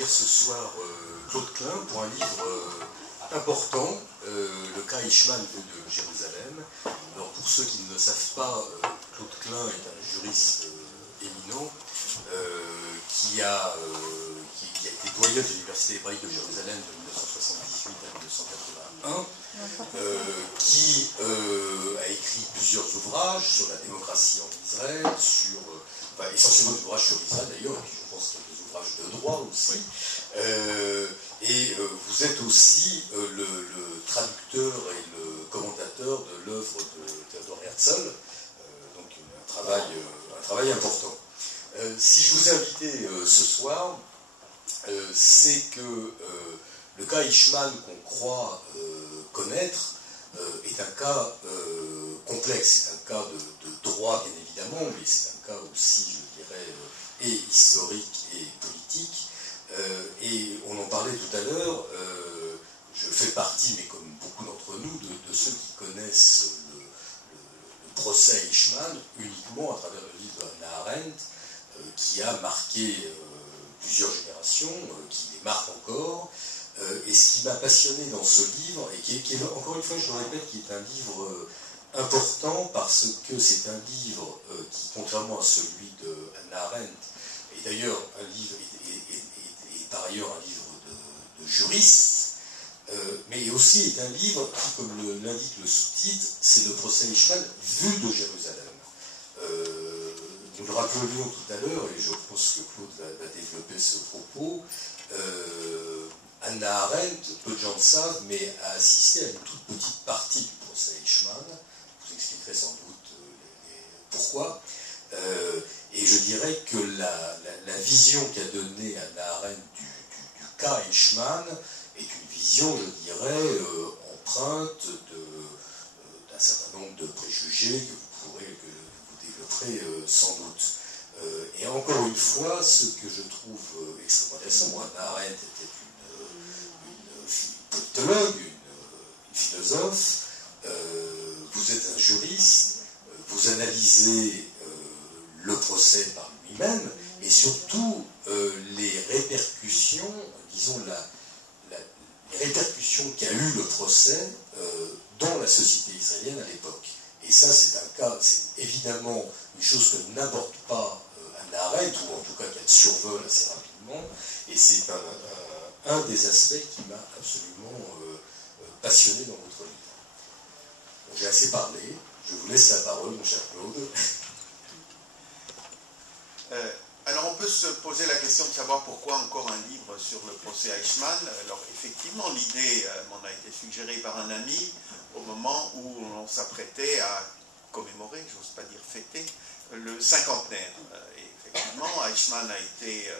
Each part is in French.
accueillir ce soir Claude Klein pour un livre important, Le cas Eichmann de Jérusalem. Alors pour ceux qui ne le savent pas, Claude Klein est un juriste éminent qui a été doyen de l'Université hébraïque de Jérusalem de 1978 à 1981, qui a écrit plusieurs ouvrages sur la démocratie en Israël, essentiellement des ouvrages sur Israël d'ailleurs, et puis je pense qu'il y a des ouvrages de droit aussi. Et vous êtes aussi le traducteur et le commentateur de l'œuvre de Theodor Herzl, donc un travail important. Si je vous ai invité ce soir, c'est que le cas Eichmann qu'on croit connaître est un cas complexe, c'est un cas de droit bien évidemment, mais c'est un cas aussi, je dirais, et historique et politique. Et on en parlait tout à l'heure, je fais partie, mais comme beaucoup d'entre nous, de ceux qui connaissent le procès Eichmann uniquement à travers le livre d'Hannah Arendt, qui a marqué plusieurs générations, qui les marque encore. Et ce qui m'a passionné dans ce livre, et qui est encore une fois, je le répète, qui est un livre important parce que c'est un livre qui, contrairement à celui de Hannah Arendt, est d'ailleurs un livre, et par ailleurs un livre de juriste, mais aussi est un livre qui, comme l'indique le sous-titre, c'est le procès Eichmann vu de Jérusalem. Nous le rappelions tout à l'heure, et je pense que Claude va développer ce propos. Hannah Arendt, peu de gens le savent, mais a assisté à une toute petite partie du procès Eichmann. Vous expliquerez sans doute pourquoi. Et je dirais que la vision qu'a donnée Hannah Arendt du cas Eichmann est une vision, je dirais, empreinte d'un certain nombre de préjugés que vous développerez sans doute. Et encore une fois, ce que je trouve extrêmement intéressant, moi, Hannah Arendt était une politologue, une philosophe, vous êtes un juriste, vous analysez le procès par lui-même, et surtout les répercussions, disons les répercussions qu'a eu le procès dans la société israélienne à l'époque. Et ça, c'est un cas, c'est évidemment une chose que n'aborde pas Hannah Arendt, ou en tout cas qu'elle survole assez rapidement, et c'est un des aspects qui m'a absolument passionné dans votre livre. Bon, j'ai assez parlé, je vous laisse la parole, mon cher Claude. Alors on peut se poser la question de savoir pourquoi encore un livre sur le procès Eichmann. Alors effectivement, l'idée m'en a été suggérée par un ami au moment où on s'apprêtait à commémorer, j'ose pas dire fêter, le cinquantenaire. Et effectivement, Eichmann a été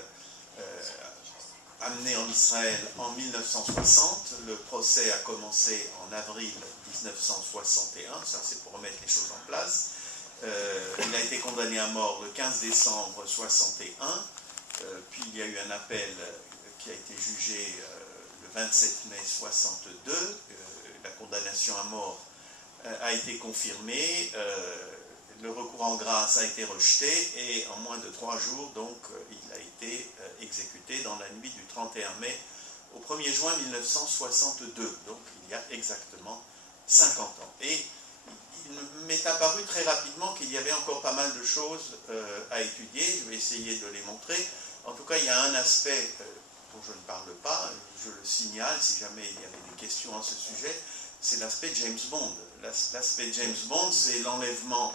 amené en Israël en 1960. Le procès a commencé en avril 1961, ça c'est pour remettre les choses en place. Il a été condamné à mort le 15 décembre 61, puis il y a eu un appel qui a été jugé le 27 mai 62, la condamnation à mort a été confirmée, le recours en grâce a été rejeté et en moins de 3 jours, donc, il a été exécuté dans la nuit du 31 mai au 1er juin 1962, donc il y a exactement 50 ans. Et il m'est apparu très rapidement qu'il y avait encore pas mal de choses à étudier. Je vais essayer de les montrer. En tout cas, il y a un aspect dont je ne parle pas, je le signale si jamais il y avait des questions à ce sujet, c'est l'aspect James Bond. L'aspect James Bond, c'est l'enlèvement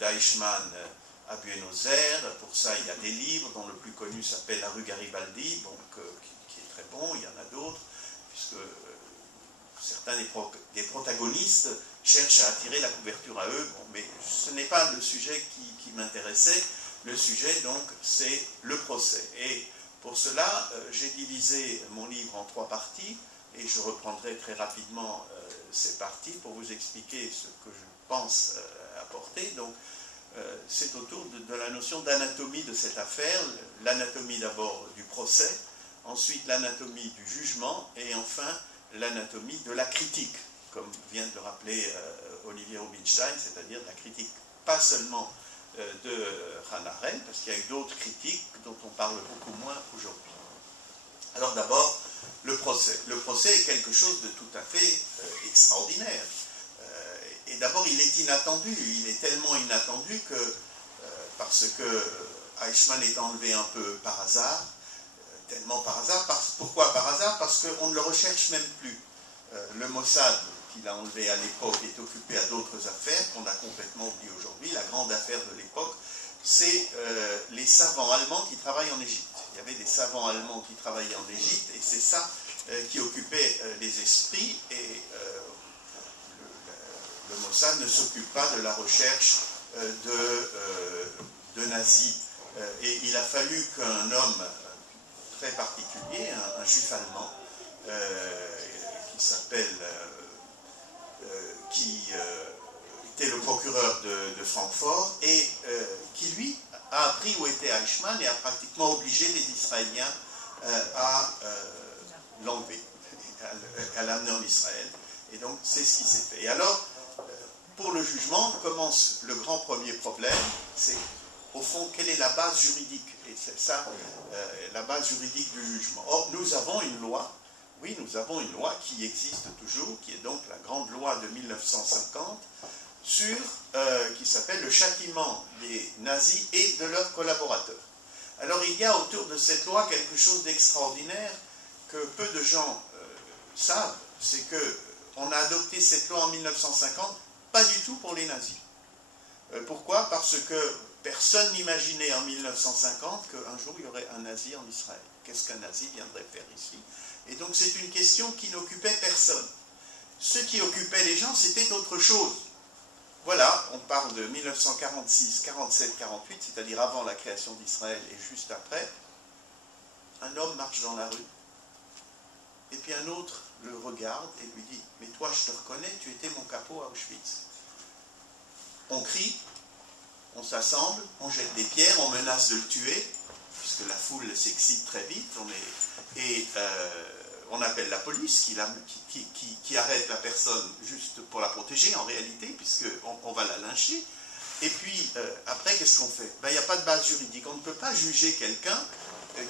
d'Eichmann à Buenos Aires. Pour ça, il y a des livres, dont le plus connu s'appelle La rue Garibaldi, donc, qui est très bon. Il y en a d'autres, puisque certains des protagonistes cherchent à attirer la couverture à eux, bon, mais ce n'est pas le sujet qui m'intéressait. Le sujet, donc, c'est le procès. Et pour cela, j'ai divisé mon livre en 3 parties, et je reprendrai très rapidement ces parties pour vous expliquer ce que je pense apporter. Donc, c'est autour de la notion d'anatomie de cette affaire, l'anatomie d'abord du procès, ensuite l'anatomie du jugement, et enfin l'anatomie de la critique, comme vient de le rappeler Olivier Rubinstein, c'est-à-dire de la critique pas seulement de Hannah Arendt, parce qu'il y a eu d'autres critiques dont on parle beaucoup moins aujourd'hui. Alors d'abord, le procès. Le procès est quelque chose de tout à fait extraordinaire. Et d'abord, il est inattendu. Il est tellement inattendu que, parce que Eichmann est enlevé un peu par hasard, tellement par hasard. Pourquoi par hasard? Parce qu'on ne le recherche même plus. Le Mossad, qu'il a enlevé à l'époque, est occupé à d'autres affaires qu'on a complètement oubliées aujourd'hui. La grande affaire de l'époque, c'est les savants allemands qui travaillent en Égypte. Il y avait des savants allemands qui travaillaient en Égypte, et c'est ça qui occupait les esprits, et le Mossad ne s'occupe pas de la recherche de nazis. Et il a fallu qu'un homme très particulier, un juif allemand, qui s'appelle, qui était le procureur de Francfort, et qui lui a appris où était Eichmann et a pratiquement obligé les Israéliens à l'enlever, à l'amener en Israël. Et donc c'est ce qui s'est fait. Et alors, pour le jugement, commence le grand premier problème, c'est au fond quelle est la base juridique. Et c'est ça, la base juridique du jugement. Or, nous avons une loi, oui, nous avons une loi qui existe toujours, qui est donc la grande loi de 1950, qui s'appelle le châtiment des nazis et de leurs collaborateurs. Alors il y a autour de cette loi quelque chose d'extraordinaire que peu de gens savent, c'est qu'on a adopté cette loi en 1950, pas du tout pour les nazis. Pourquoi? Parce que personne n'imaginait en 1950 qu'un jour il y aurait un nazi en Israël. Qu'est-ce qu'un nazi viendrait faire ici? Et donc c'est une question qui n'occupait personne. Ce qui occupait les gens, c'était autre chose. Voilà, on parle de 1946, 47, 48, c'est-à-dire avant la création d'Israël et juste après. Un homme marche dans la rue, et puis un autre le regarde et lui dit « Mais toi, je te reconnais, tu étais mon capot à Auschwitz. » On crie, on s'assemble, on jette des pierres, on menace de le tuer, puisque la foule s'excite très vite, on appelle la police qui arrête la personne juste pour la protéger en réalité, puisqu'on va la lyncher. Et puis après, qu'est-ce qu'on fait? Il n'y a pas de base juridique. On ne peut pas juger quelqu'un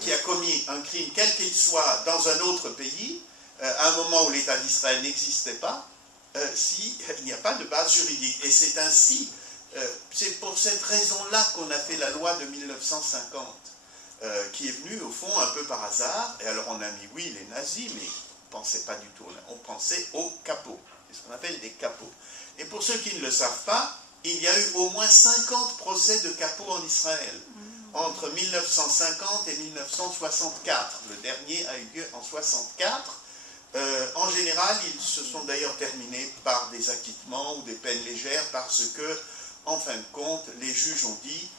qui a commis un crime, quel qu'il soit, dans un autre pays, à un moment où l'État d'Israël n'existait pas, s'il n'y a pas de base juridique. Et c'est ainsi, c'est pour cette raison-là qu'on a fait la loi de 1950. Qui est venu au fond un peu par hasard, et alors on a mis oui les nazis, mais on ne pensait pas du tout, on pensait aux capots, c'est ce qu'on appelle des capots. Et pour ceux qui ne le savent pas, il y a eu au moins 50 procès de capots en Israël, entre 1950 et 1964. Le dernier a eu lieu en 1964. En général, ils se sont d'ailleurs terminés par des acquittements ou des peines légères, parce que, en fin de compte, les juges ont dit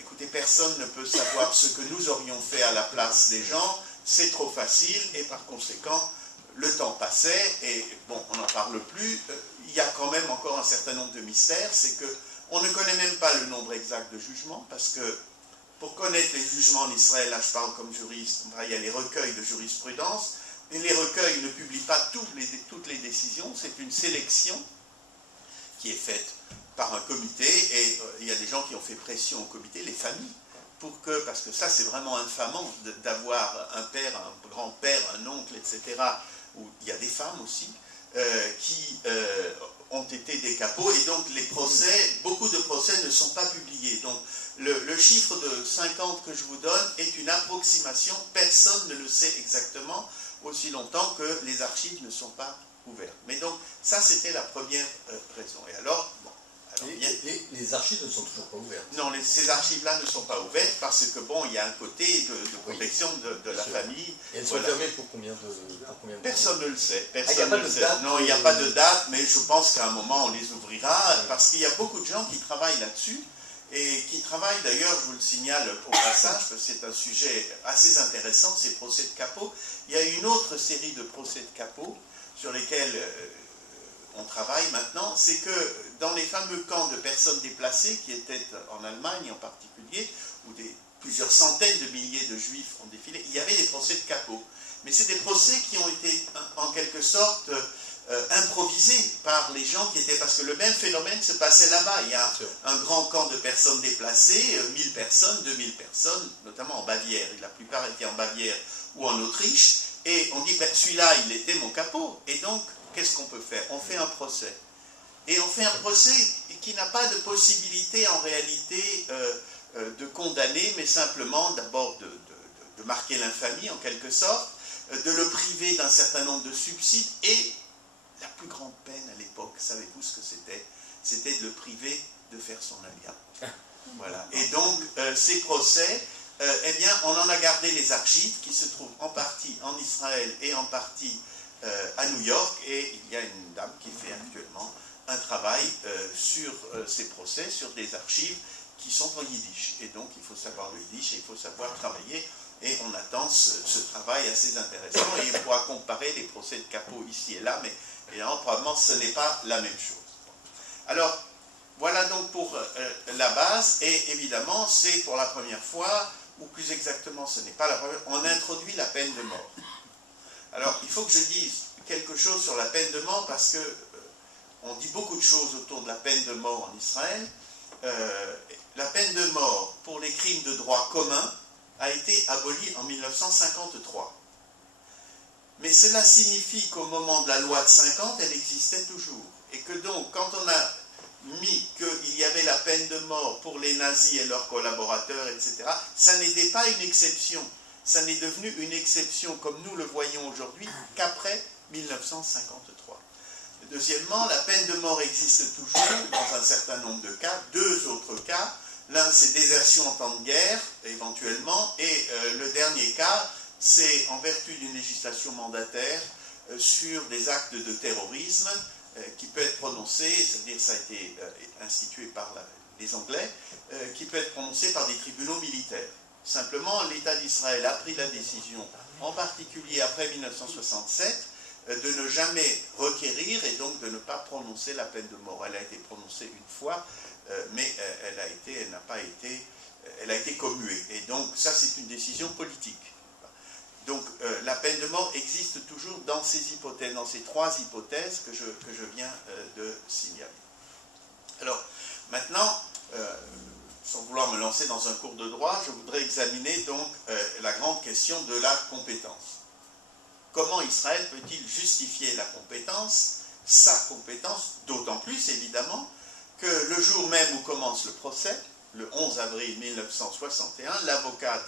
écoutez, personne ne peut savoir ce que nous aurions fait à la place des gens, c'est trop facile, et par conséquent, le temps passait, et bon, on n'en parle plus. Il y a quand même encore un certain nombre de mystères, c'est qu'on ne connaît même pas le nombre exact de jugements, parce que pour connaître les jugements en Israël, là je parle comme juriste, il y a les recueils de jurisprudence, et les recueils ne publient pas toutes les décisions, c'est une sélection qui est faite par un comité, et il y a des gens qui ont fait pression au comité, les familles, parce que ça c'est vraiment infamant d'avoir un père, un grand-père, un oncle, etc., où il y a des femmes aussi, qui ont été des capots, et donc les procès, beaucoup de procès ne sont pas publiés. Donc le chiffre de 50 que je vous donne est une approximation, personne ne le sait exactement, aussi longtemps que les archives ne sont pas ouvertes. Mais donc ça c'était la première raison. Et alors, bon, les archives ne sont toujours pas ouvertes. Non, ces archives-là ne sont pas ouvertes parce que, bon, il y a un côté de protection de la famille. Et elles sont fermées pour combien de temps? Personne ne le sait. Personne ne le sait. Non, il n'y a pas de date, mais je pense qu'à un moment, on les ouvrira, parce qu'il y a beaucoup de gens qui travaillent là-dessus, et qui travaillent, d'ailleurs, je vous le signale au passage, parce que c'est un sujet assez intéressant, ces procès de capots. Il y a une autre série de procès de capots sur lesquels on travaille maintenant, c'est que dans les fameux camps de personnes déplacées qui étaient en Allemagne en particulier, où plusieurs centaines de milliers de juifs ont défilé, il y avait des procès de capots. Mais c'est des procès qui ont été en quelque sorte improvisé par les gens qui étaient... Parce que le même phénomène se passait là-bas. Il y a un grand camp de personnes déplacées, 1000 personnes, 2000 personnes, notamment en Bavière. La plupart étaient en Bavière ou en Autriche. Et on dit, ben, celui-là, il était mon capot. Et donc, qu'est-ce qu'on peut faire? On fait un procès. Et on fait un procès qui n'a pas de possibilité, en réalité, de condamner, mais simplement, d'abord, de marquer l'infamie, en quelque sorte, de le priver d'un certain nombre de subsides, et la plus grande peine à l'époque, savez-vous ce que c'était? C'était de le priver de faire son alia. Voilà. Et donc, ces procès, eh bien, on en a gardé les archives, qui se trouvent en partie en Israël et en partie à New York, et il y a une dame qui fait actuellement un travail sur ces procès, sur des archives qui sont en yiddish. Et donc, il faut savoir le yiddish et il faut savoir travailler. Et on attend ce travail assez intéressant. Et on pourra comparer les procès de capot ici et là, mais évidemment, probablement, ce n'est pas la même chose. Alors, voilà donc pour la base. Et évidemment, c'est pour la première fois, ou plus exactement, ce n'est pas la première fois, on introduit la peine de mort. Alors, il faut que je dise quelque chose sur la peine de mort, parce que on dit beaucoup de choses autour de la peine de mort en Israël. La peine de mort pour les crimes de droit commun a été abolie en 1953. Mais cela signifie qu'au moment de la loi de 50, elle existait toujours. Et que donc, quand on a mis qu'il y avait la peine de mort pour les nazis et leurs collaborateurs, etc., ça n'était pas une exception. Ça n'est devenu une exception, comme nous le voyons aujourd'hui, qu'après 1953. Deuxièmement, la peine de mort existe toujours dans un certain nombre de cas. Deux autres cas. L'un, c'est désertion en temps de guerre, éventuellement. Et le dernier cas, c'est en vertu d'une législation mandataire sur des actes de terrorisme qui peut être prononcé, c'est-à-dire ça a été institué par les Anglais, qui peut être prononcé par des tribunaux militaires. Simplement, l'État d'Israël a pris la décision, en particulier après 1967, de ne jamais requérir et donc de ne pas prononcer la peine de mort. Elle a été prononcée une fois, mais elle a été commuée. Et donc ça, c'est une décision politique. Donc la peine de mort existe toujours dans ces hypothèses, dans ces trois hypothèses que je viens de signaler. Alors maintenant, sans vouloir me lancer dans un cours de droit, je voudrais examiner donc la grande question de la compétence. Comment Israël peut-il justifier la compétence, sa compétence, d'autant plus évidemment que le jour même où commence le procès, le 11 avril 1961, l'avocat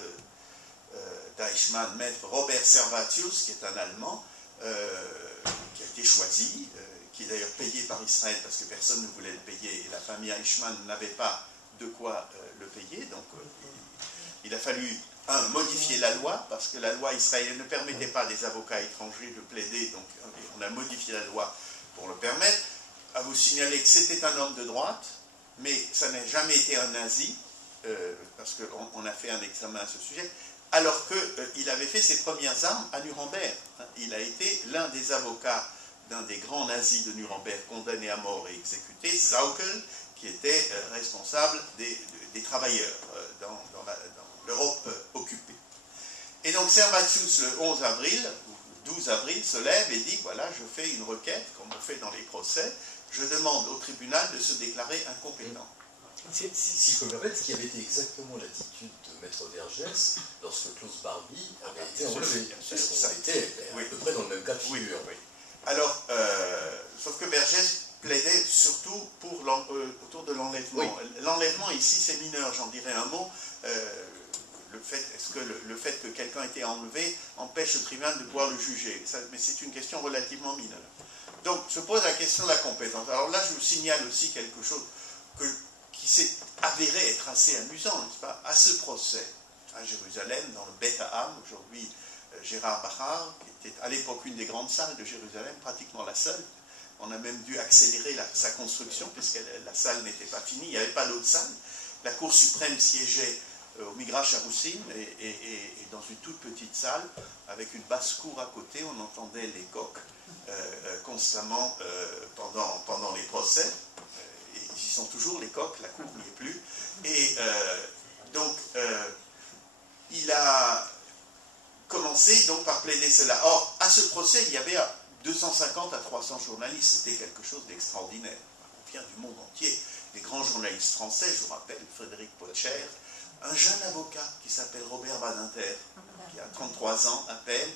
d'Eichmann, maître Robert Servatius, qui est un Allemand, qui a été choisi, qui est d'ailleurs payé par Israël parce que personne ne voulait le payer et la famille Eichmann n'avait pas de quoi le payer, donc il a fallu modifier la loi, parce que la loi israélienne ne permettait pas à des avocats étrangers de plaider, donc on a modifié la loi pour le permettre. À vous signaler que c'était un homme de droite, mais ça n'a jamais été un nazi, parce qu'on a fait un examen à ce sujet, alors qu'il avait fait ses premières armes à Nuremberg. Il a été l'un des avocats d'un des grands nazis de Nuremberg, condamné à mort et exécuté, Sauckel, qui était responsable des travailleurs dans l'Europe occupée. Et donc Servatius, le 11 avril, ou 12 avril, se lève et dit, voilà, je fais une requête, comme on fait dans les procès, je demande au tribunal de se déclarer incompétent. Si je peux me permettre, ce qui avait été exactement l'attitude de Maître Vergès lorsque Klaus Barbie avait été enlevé. Ça a été à peu près dans le même cas de figure. Oui. Alors, sauf que Vergès plaidait surtout autour de l'enlèvement. Oui. L'enlèvement ici, c'est mineur, j'en dirais un mot. Est-ce que le fait que quelqu'un ait été enlevé empêche le tribunal de pouvoir le juger? Mais c'est une question relativement mineure. Donc, se pose la question de la compétence. Alors là, je vous signale aussi quelque chose qui s'est avéré être assez amusant, n'est-ce pas? À ce procès, à Jérusalem, dans le Beth Ha'am, aujourd'hui Gérard Bachar, qui était à l'époque une des grandes salles de Jérusalem, pratiquement la seule. On a même dû accélérer sa construction, puisque la salle n'était pas finie, il n'y avait pas d'autre salle. La Cour suprême siégeait au Migrash Harussim, et dans une toute petite salle, avec une basse-cour à côté, on entendait les coqs constamment pendant les procès. Et ils y sont toujours, les coqs, la cour n'y est plus. Et donc, il a commencé donc par plaider cela. Or, à ce procès, il y avait 250 à 300 journalistes, c'était quelque chose d'extraordinaire. On vient du monde entier. Les grands journalistes français, je vous rappelle, Frédéric Potcher, un jeune avocat qui s'appelle Robert Badinter, qui a 33 ans à peine,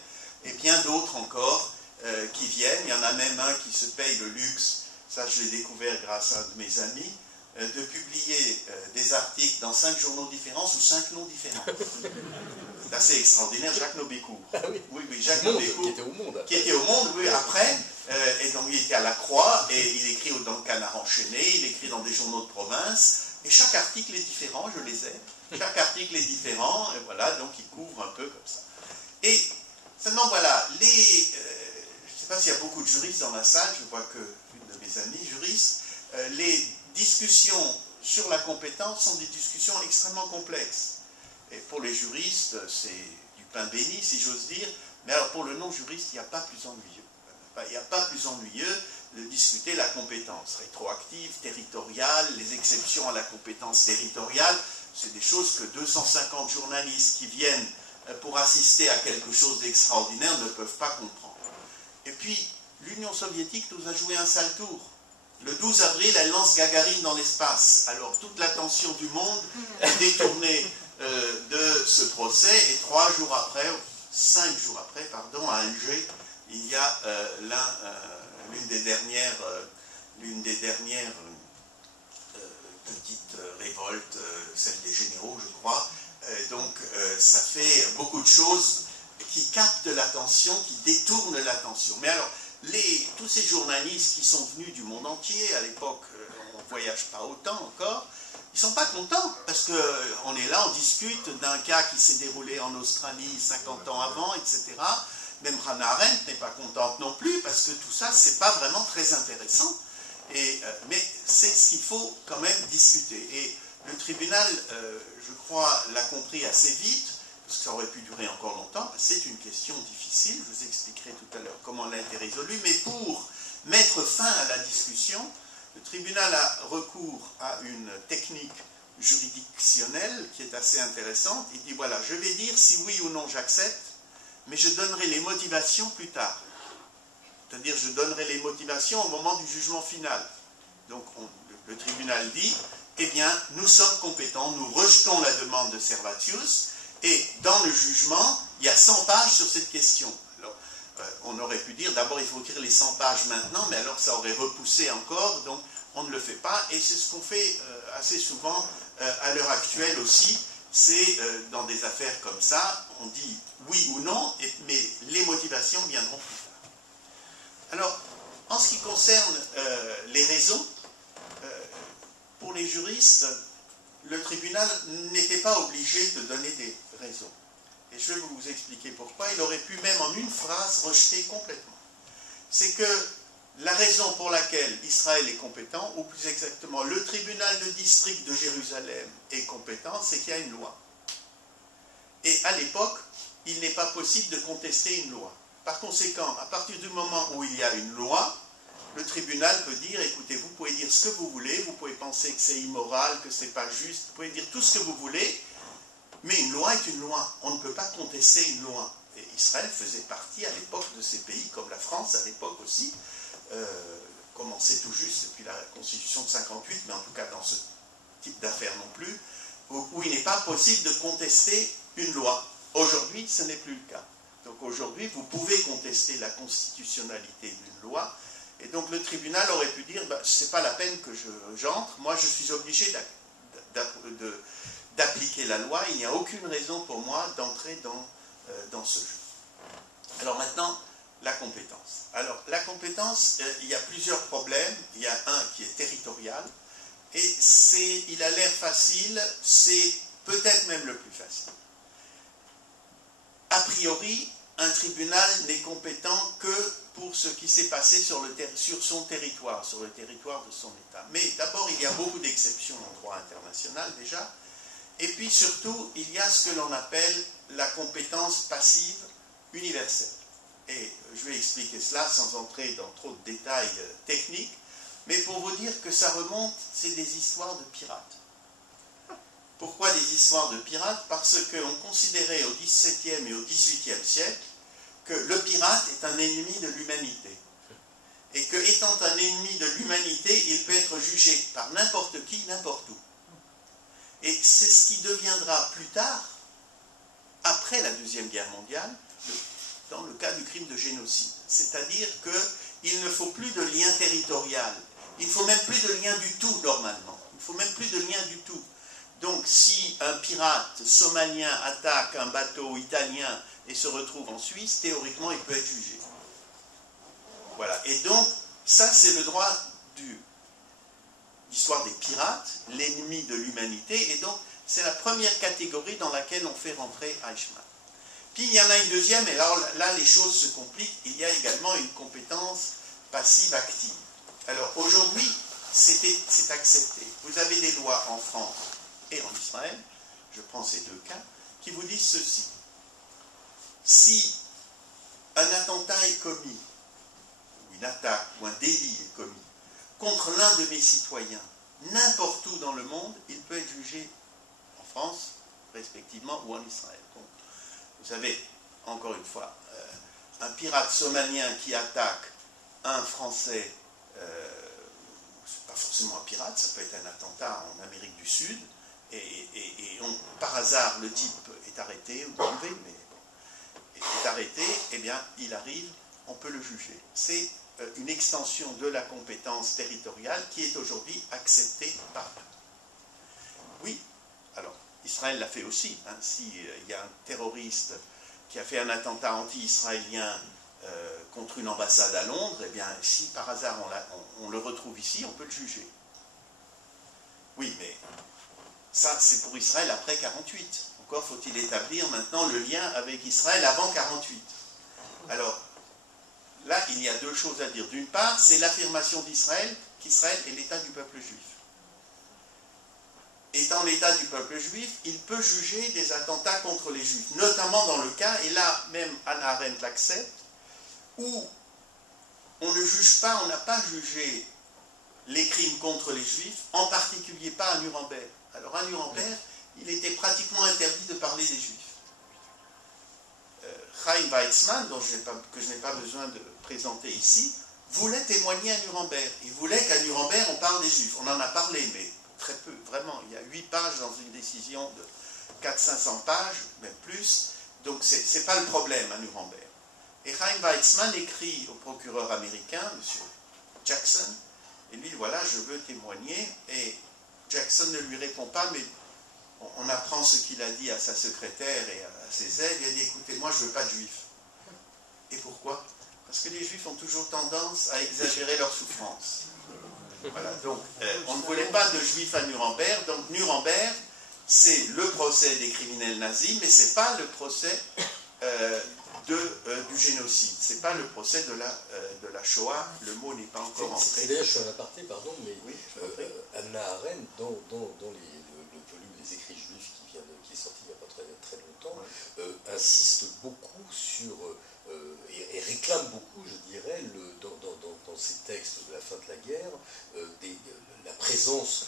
et bien d'autres encore qui viennent. Il y en a même un qui se paye le luxe, ça je l'ai découvert grâce à un de mes amis, de publier des articles dans 5 journaux différents sous 5 noms différents. C'est assez extraordinaire, Jacques Nobécourt. Ah oui. Oui, Jacques Nobécourt. Qui était au Monde. Qui était au Monde, oui, après. Et donc il était à la Croix, et il écrit dans le Canard enchaîné, il écrit dans des journaux de province, et chaque article est différent, je les ai. Chaque article est différent, et voilà, donc il couvre un peu comme ça. Et seulement voilà, je ne sais pas s'il y a beaucoup de juristes dans la salle, je vois qu'une de mes amies juristes, les discussions sur la compétence sont des discussions extrêmement complexes. Et pour les juristes, c'est du pain béni, si j'ose dire, mais alors pour le non-juriste, il n'y a pas plus ennuyeux. Il n'y a pas plus ennuyeux de discuter la compétence rétroactive, territoriale, les exceptions à la compétence territoriale. C'est des choses que 250 journalistes qui viennent pour assister à quelque chose d'extraordinaire ne peuvent pas comprendre. Et puis, l'Union soviétique nous a joué un sale tour. Le 12 avril, elle lance Gagarine dans l'espace. Alors, toute l'attention du monde est détournée de ce procès, et 5 jours après, à Alger, il y a l'une des dernières petites révoltes, celle des généraux, je crois. Donc, ça fait beaucoup de choses qui captent l'attention, qui détournent l'attention. Mais alors, tous ces journalistes qui sont venus du monde entier, à l'époque, on ne voyage pas autant encore, ils ne sont pas contents, parce qu'on est là, on discute d'un cas qui s'est déroulé en Australie 50 ans avant, etc. Même Hannah Arendt n'est pas contente non plus, parce que tout ça, c'est pas vraiment très intéressant. Mais c'est ce qu'il faut quand même discuter. Et le tribunal, je crois, l'a compris assez vite, parce que ça aurait pu durer encore longtemps. C'est une question difficile, je vous expliquerai tout à l'heure comment elle a été résolue, mais pour mettre fin à la discussion, le tribunal a recours à une technique juridictionnelle qui est assez intéressante. Il dit, voilà, je vais dire si oui ou non j'accepte, mais je donnerai les motivations plus tard. C'est-à-dire, je donnerai les motivations au moment du jugement final. Donc, le tribunal dit, eh bien, nous sommes compétents, nous rejetons la demande de Servatius, et dans le jugement, il y a 100 pages sur cette question. Alors, on aurait pu dire, d'abord, il faut écrire les 100 pages maintenant, mais alors ça aurait repoussé encore, donc on ne le fait pas, et c'est ce qu'on fait assez souvent à l'heure actuelle aussi. C'est dans des affaires comme ça, on dit oui ou non, mais les motivations viendront plus tard. Alors, en ce qui concerne les raisons, pour les juristes, le tribunal n'était pas obligé de donner des raisons. Et je vais vous expliquer pourquoi. Il aurait pu même en une phrase rejeter complètement. C'est que la raison pour laquelle Israël est compétent, ou plus exactement le tribunal de district de Jérusalem est compétent, c'est qu'il y a une loi. Et à l'époque, il n'est pas possible de contester une loi. Par conséquent, à partir du moment où il y a une loi, le tribunal peut dire, écoutez, vous pouvez dire ce que vous voulez, vous pouvez penser que c'est immoral, que c'est pas juste, vous pouvez dire tout ce que vous voulez, mais une loi est une loi. On ne peut pas contester une loi. Et Israël faisait partie à l'époque de ces pays, comme la France à l'époque aussi, commençait tout juste depuis la Constitution de 58, mais en tout cas dans ce type d'affaires non plus, où il n'est pas possible de contester une loi. Aujourd'hui, ce n'est plus le cas. Donc aujourd'hui, vous pouvez contester la constitutionnalité d'une loi, et donc le tribunal aurait pu dire, ce n'est pas la peine que j'entre, moi je suis obligé d'appliquer la loi, il n'y a aucune raison pour moi d'entrer dans ce jeu. Alors maintenant, la compétence. Alors la compétence, il y a plusieurs problèmes, il y a un qui est territorial, et il a l'air facile, c'est peut-être même le plus facile. A priori, un tribunal n'est compétent que pour ce qui s'est passé sur son territoire, sur le territoire de son État. Mais d'abord, il y a beaucoup d'exceptions en droit international déjà, et puis surtout, il y a ce que l'on appelle la compétence passive universelle. Et je vais expliquer cela sans entrer dans trop de détails techniques, mais pour vous dire que ça remonte, c'est des histoires de pirates. Pourquoi des histoires de pirates? Parce qu'on considérait au XVIIe et au XVIIIe siècle que le pirate est un ennemi de l'humanité. Et que, étant un ennemi de l'humanité, il peut être jugé par n'importe qui, n'importe où. Et c'est ce qui deviendra plus tard, après la Deuxième Guerre mondiale, dans le cas du crime de génocide. C'est-à-dire qu'il ne faut plus de lien territorial. Il ne faut même plus de lien du tout, normalement. Il ne faut même plus de lien du tout. Donc, si un pirate somalien attaque un bateau italien et se retrouve en Suisse, théoriquement, il peut être jugé. Voilà. Et donc, ça, c'est le droit l'histoire des pirates, l'ennemi de l'humanité, et donc, c'est la première catégorie dans laquelle on fait rentrer Eichmann. Puis, il y en a une deuxième, et alors là, les choses se compliquent. Il y a également une compétence passive-active. Alors, aujourd'hui, c'est accepté. Vous avez des lois en France et en Israël, je prends ces deux cas, qui vous disent ceci. Si un attentat est commis, ou une attaque, ou un délit est commis, contre l'un de mes citoyens, n'importe où dans le monde, il peut être jugé en France, respectivement, ou en Israël. Donc, vous avez, encore une fois, un pirate somalien qui attaque un Français, c'est pas forcément un pirate, ça peut être un attentat en Amérique du Sud, et par hasard, le type est arrêté, ou enlevé, mais bon, est arrêté, eh bien, il arrive, on peut le juger. C'est une extension de la compétence territoriale qui est aujourd'hui acceptée par eux. Oui, alors, Israël l'a fait aussi. Hein, s'il y a un terroriste qui a fait un attentat anti-israélien contre une ambassade à Londres, eh bien, si par hasard on le retrouve ici, on peut le juger. Oui, mais ça, c'est pour Israël après 48. Encore faut-il établir maintenant le lien avec Israël avant 48. Alors, là, il y a deux choses à dire. D'une part, c'est l'affirmation d'Israël qu'Israël est l'État du peuple juif. Étant l'État du peuple juif, il peut juger des attentats contre les Juifs, notamment dans le cas, et là même Hannah Arendt l'accepte, où on ne juge pas, on n'a pas jugé les crimes contre les Juifs, en particulier pas à Nuremberg. Alors à Nuremberg, il était pratiquement interdit de parler des Juifs. Chaim Weizmann, que je n'ai pas besoin de présenter ici, voulait témoigner à Nuremberg. Il voulait qu'à Nuremberg, on parle des Juifs. On en a parlé, mais très peu, vraiment. Il y a 8 pages dans une décision de 400-500 pages, même plus. Donc, ce n'est pas le problème à Nuremberg. Et Chaim Weizmann écrit au procureur américain, M. Jackson, et lui, voilà, je veux témoigner. Et Jackson ne lui répond pas, mais on apprend ce qu'il a dit à sa secrétaire et à ses aides. Il a dit, écoutez, moi, je ne veux pas de juifs. Et pourquoi? Parce que les juifs ont toujours tendance à exagérer leur souffrance. Voilà, donc on ne voulait pas de juifs à Nuremberg, donc Nuremberg, c'est le procès des criminels nazis, mais ce n'est pas le procès du génocide, ce n'est pas le procès de la Shoah, le mot n'est pas encore entré. D'ailleurs, je suis en aparté, pardon, mais oui, Hannah Arendt, dans le volume des écrits juifs qui est sorti il n'y a pas très longtemps, insiste beaucoup sur, et réclame beaucoup, je dirais, dans ses textes de la fin de la guerre, la présence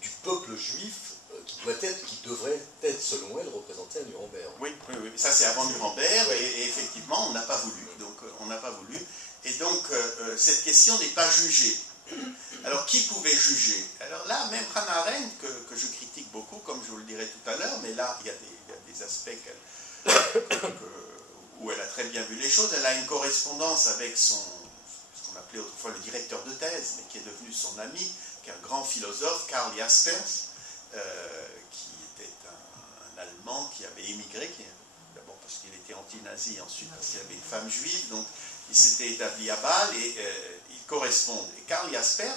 du peuple juif qui devrait être, selon elle, représenté à Nuremberg. Oui, ça c'est avant Nuremberg, oui. Et effectivement, on n'a pas voulu. Donc, on n'a pas voulu. Et donc, cette question n'est pas jugée. Alors, qui pouvait juger? Alors là, même Hannah Arendt, que je critique beaucoup, comme je vous le dirai tout à l'heure, mais là, il y a des aspects où elle a très bien vu les choses. Elle a une correspondance avec ce qu'on appelait autrefois le directeur de thèse, mais qui est devenu son ami, qui est un grand philosophe, Karl Jaspers, qui était un Allemand qui avait émigré, d'abord parce qu'il était anti-nazi, ensuite parce qu'il y avait une femme juive, donc il s'était établi à Bâle, et ils correspondent. Et Karl Jaspers,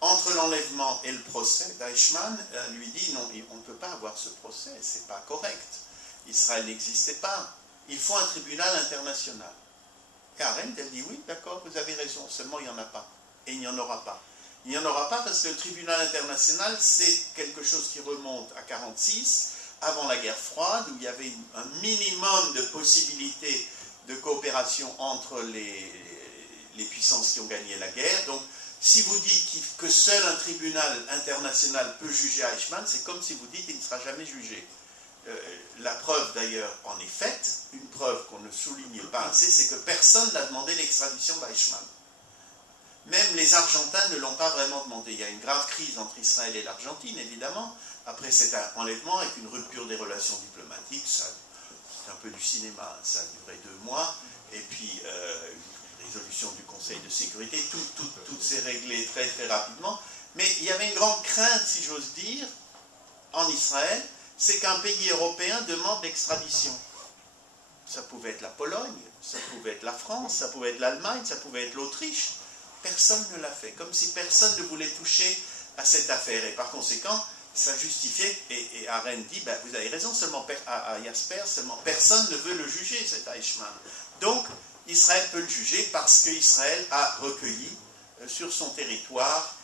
entre l'enlèvement et le procès d'Eichmann, lui dit non, on ne peut pas avoir ce procès, c'est pas correct. Israël n'existait pas. Il faut un tribunal international. Et Arendt, elle dit oui, d'accord, vous avez raison, seulement il n'y en a pas. Et il n'y en aura pas. Il n'y en aura pas parce que le tribunal international, c'est quelque chose qui remonte à 1946, avant la guerre froide, où il y avait un minimum de possibilités de coopération entre les puissances qui ont gagné la guerre. Donc, si vous dites que seul un tribunal international peut juger Eichmann, c'est comme si vous dites qu'il ne sera jamais jugé. la preuve d'ailleurs en est faite, une preuve qu'on ne souligne pas assez, c'est que personne n'a demandé l'extradition d'Eichmann. Même les Argentins ne l'ont pas vraiment demandé. Il y a une grave crise entre Israël et l'Argentine, évidemment, après cet enlèvement, avec une rupture des relations diplomatiques. C'est un peu du cinéma, ça a duré 2 mois, et puis une résolution du Conseil de sécurité, tout s'est réglé très très rapidement. Mais il y avait une grande crainte, si j'ose dire, en Israël, c'est qu'un pays européen demande l'extradition. Ça pouvait être la Pologne, ça pouvait être la France, ça pouvait être l'Allemagne, ça pouvait être l'Autriche. Personne ne l'a fait, comme si personne ne voulait toucher à cette affaire. Et par conséquent, ça justifiait, et Arendt dit, ben, vous avez raison, seulement à Jasper, seulement personne ne veut le juger, cet Eichmann. Donc, Israël peut le juger parce qu'Israël a recueilli sur son territoire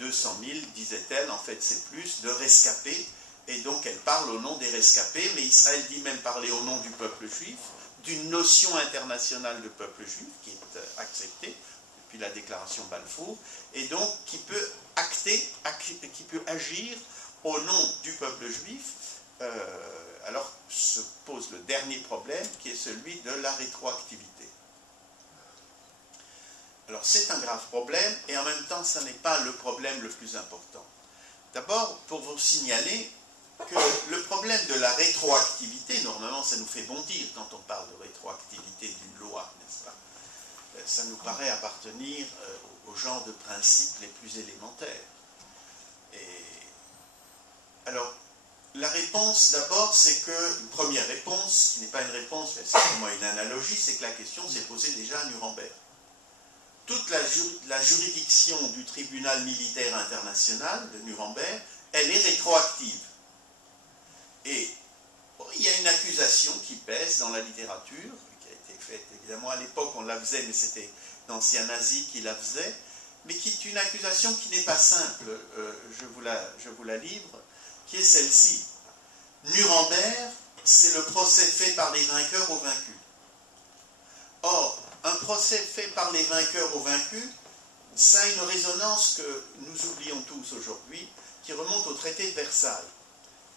200 000, disait-elle, en fait c'est plus, de rescapés, et donc elle parle au nom des rescapés, mais Israël dit même parler au nom du peuple juif, d'une notion internationale de peuple juif qui est acceptée depuis la déclaration Balfour, et donc qui peut qui peut agir au nom du peuple juif. Alors se pose le dernier problème qui est celui de la rétroactivité. Alors c'est un grave problème et en même temps ça n'est pas le problème le plus important. D'abord pour vous signaler que le problème de la rétroactivité, normalement ça nous fait bondir quand on parle de rétroactivité d'une loi, n'est-ce pas? Ça nous paraît appartenir au genre de principes les plus élémentaires. Alors, la réponse d'abord, c'est que, une première réponse, qui n'est pas une réponse, mais c'est pour moi une analogie, c'est que la question s'est posée déjà à Nuremberg. Toute la juridiction du tribunal militaire international de Nuremberg, elle est rétroactive. Et bon, il y a une accusation qui pèse dans la littérature, qui a été faite, évidemment, à l'époque on la faisait, mais c'était d'anciens nazis qui la faisaient, mais qui est une accusation qui n'est pas simple, je vous la livre, qui est celle-ci. Nuremberg, c'est le procès fait par les vainqueurs aux vaincus. Or, un procès fait par les vainqueurs aux vaincus, ça a une résonance que nous oublions tous aujourd'hui, qui remonte au traité de Versailles,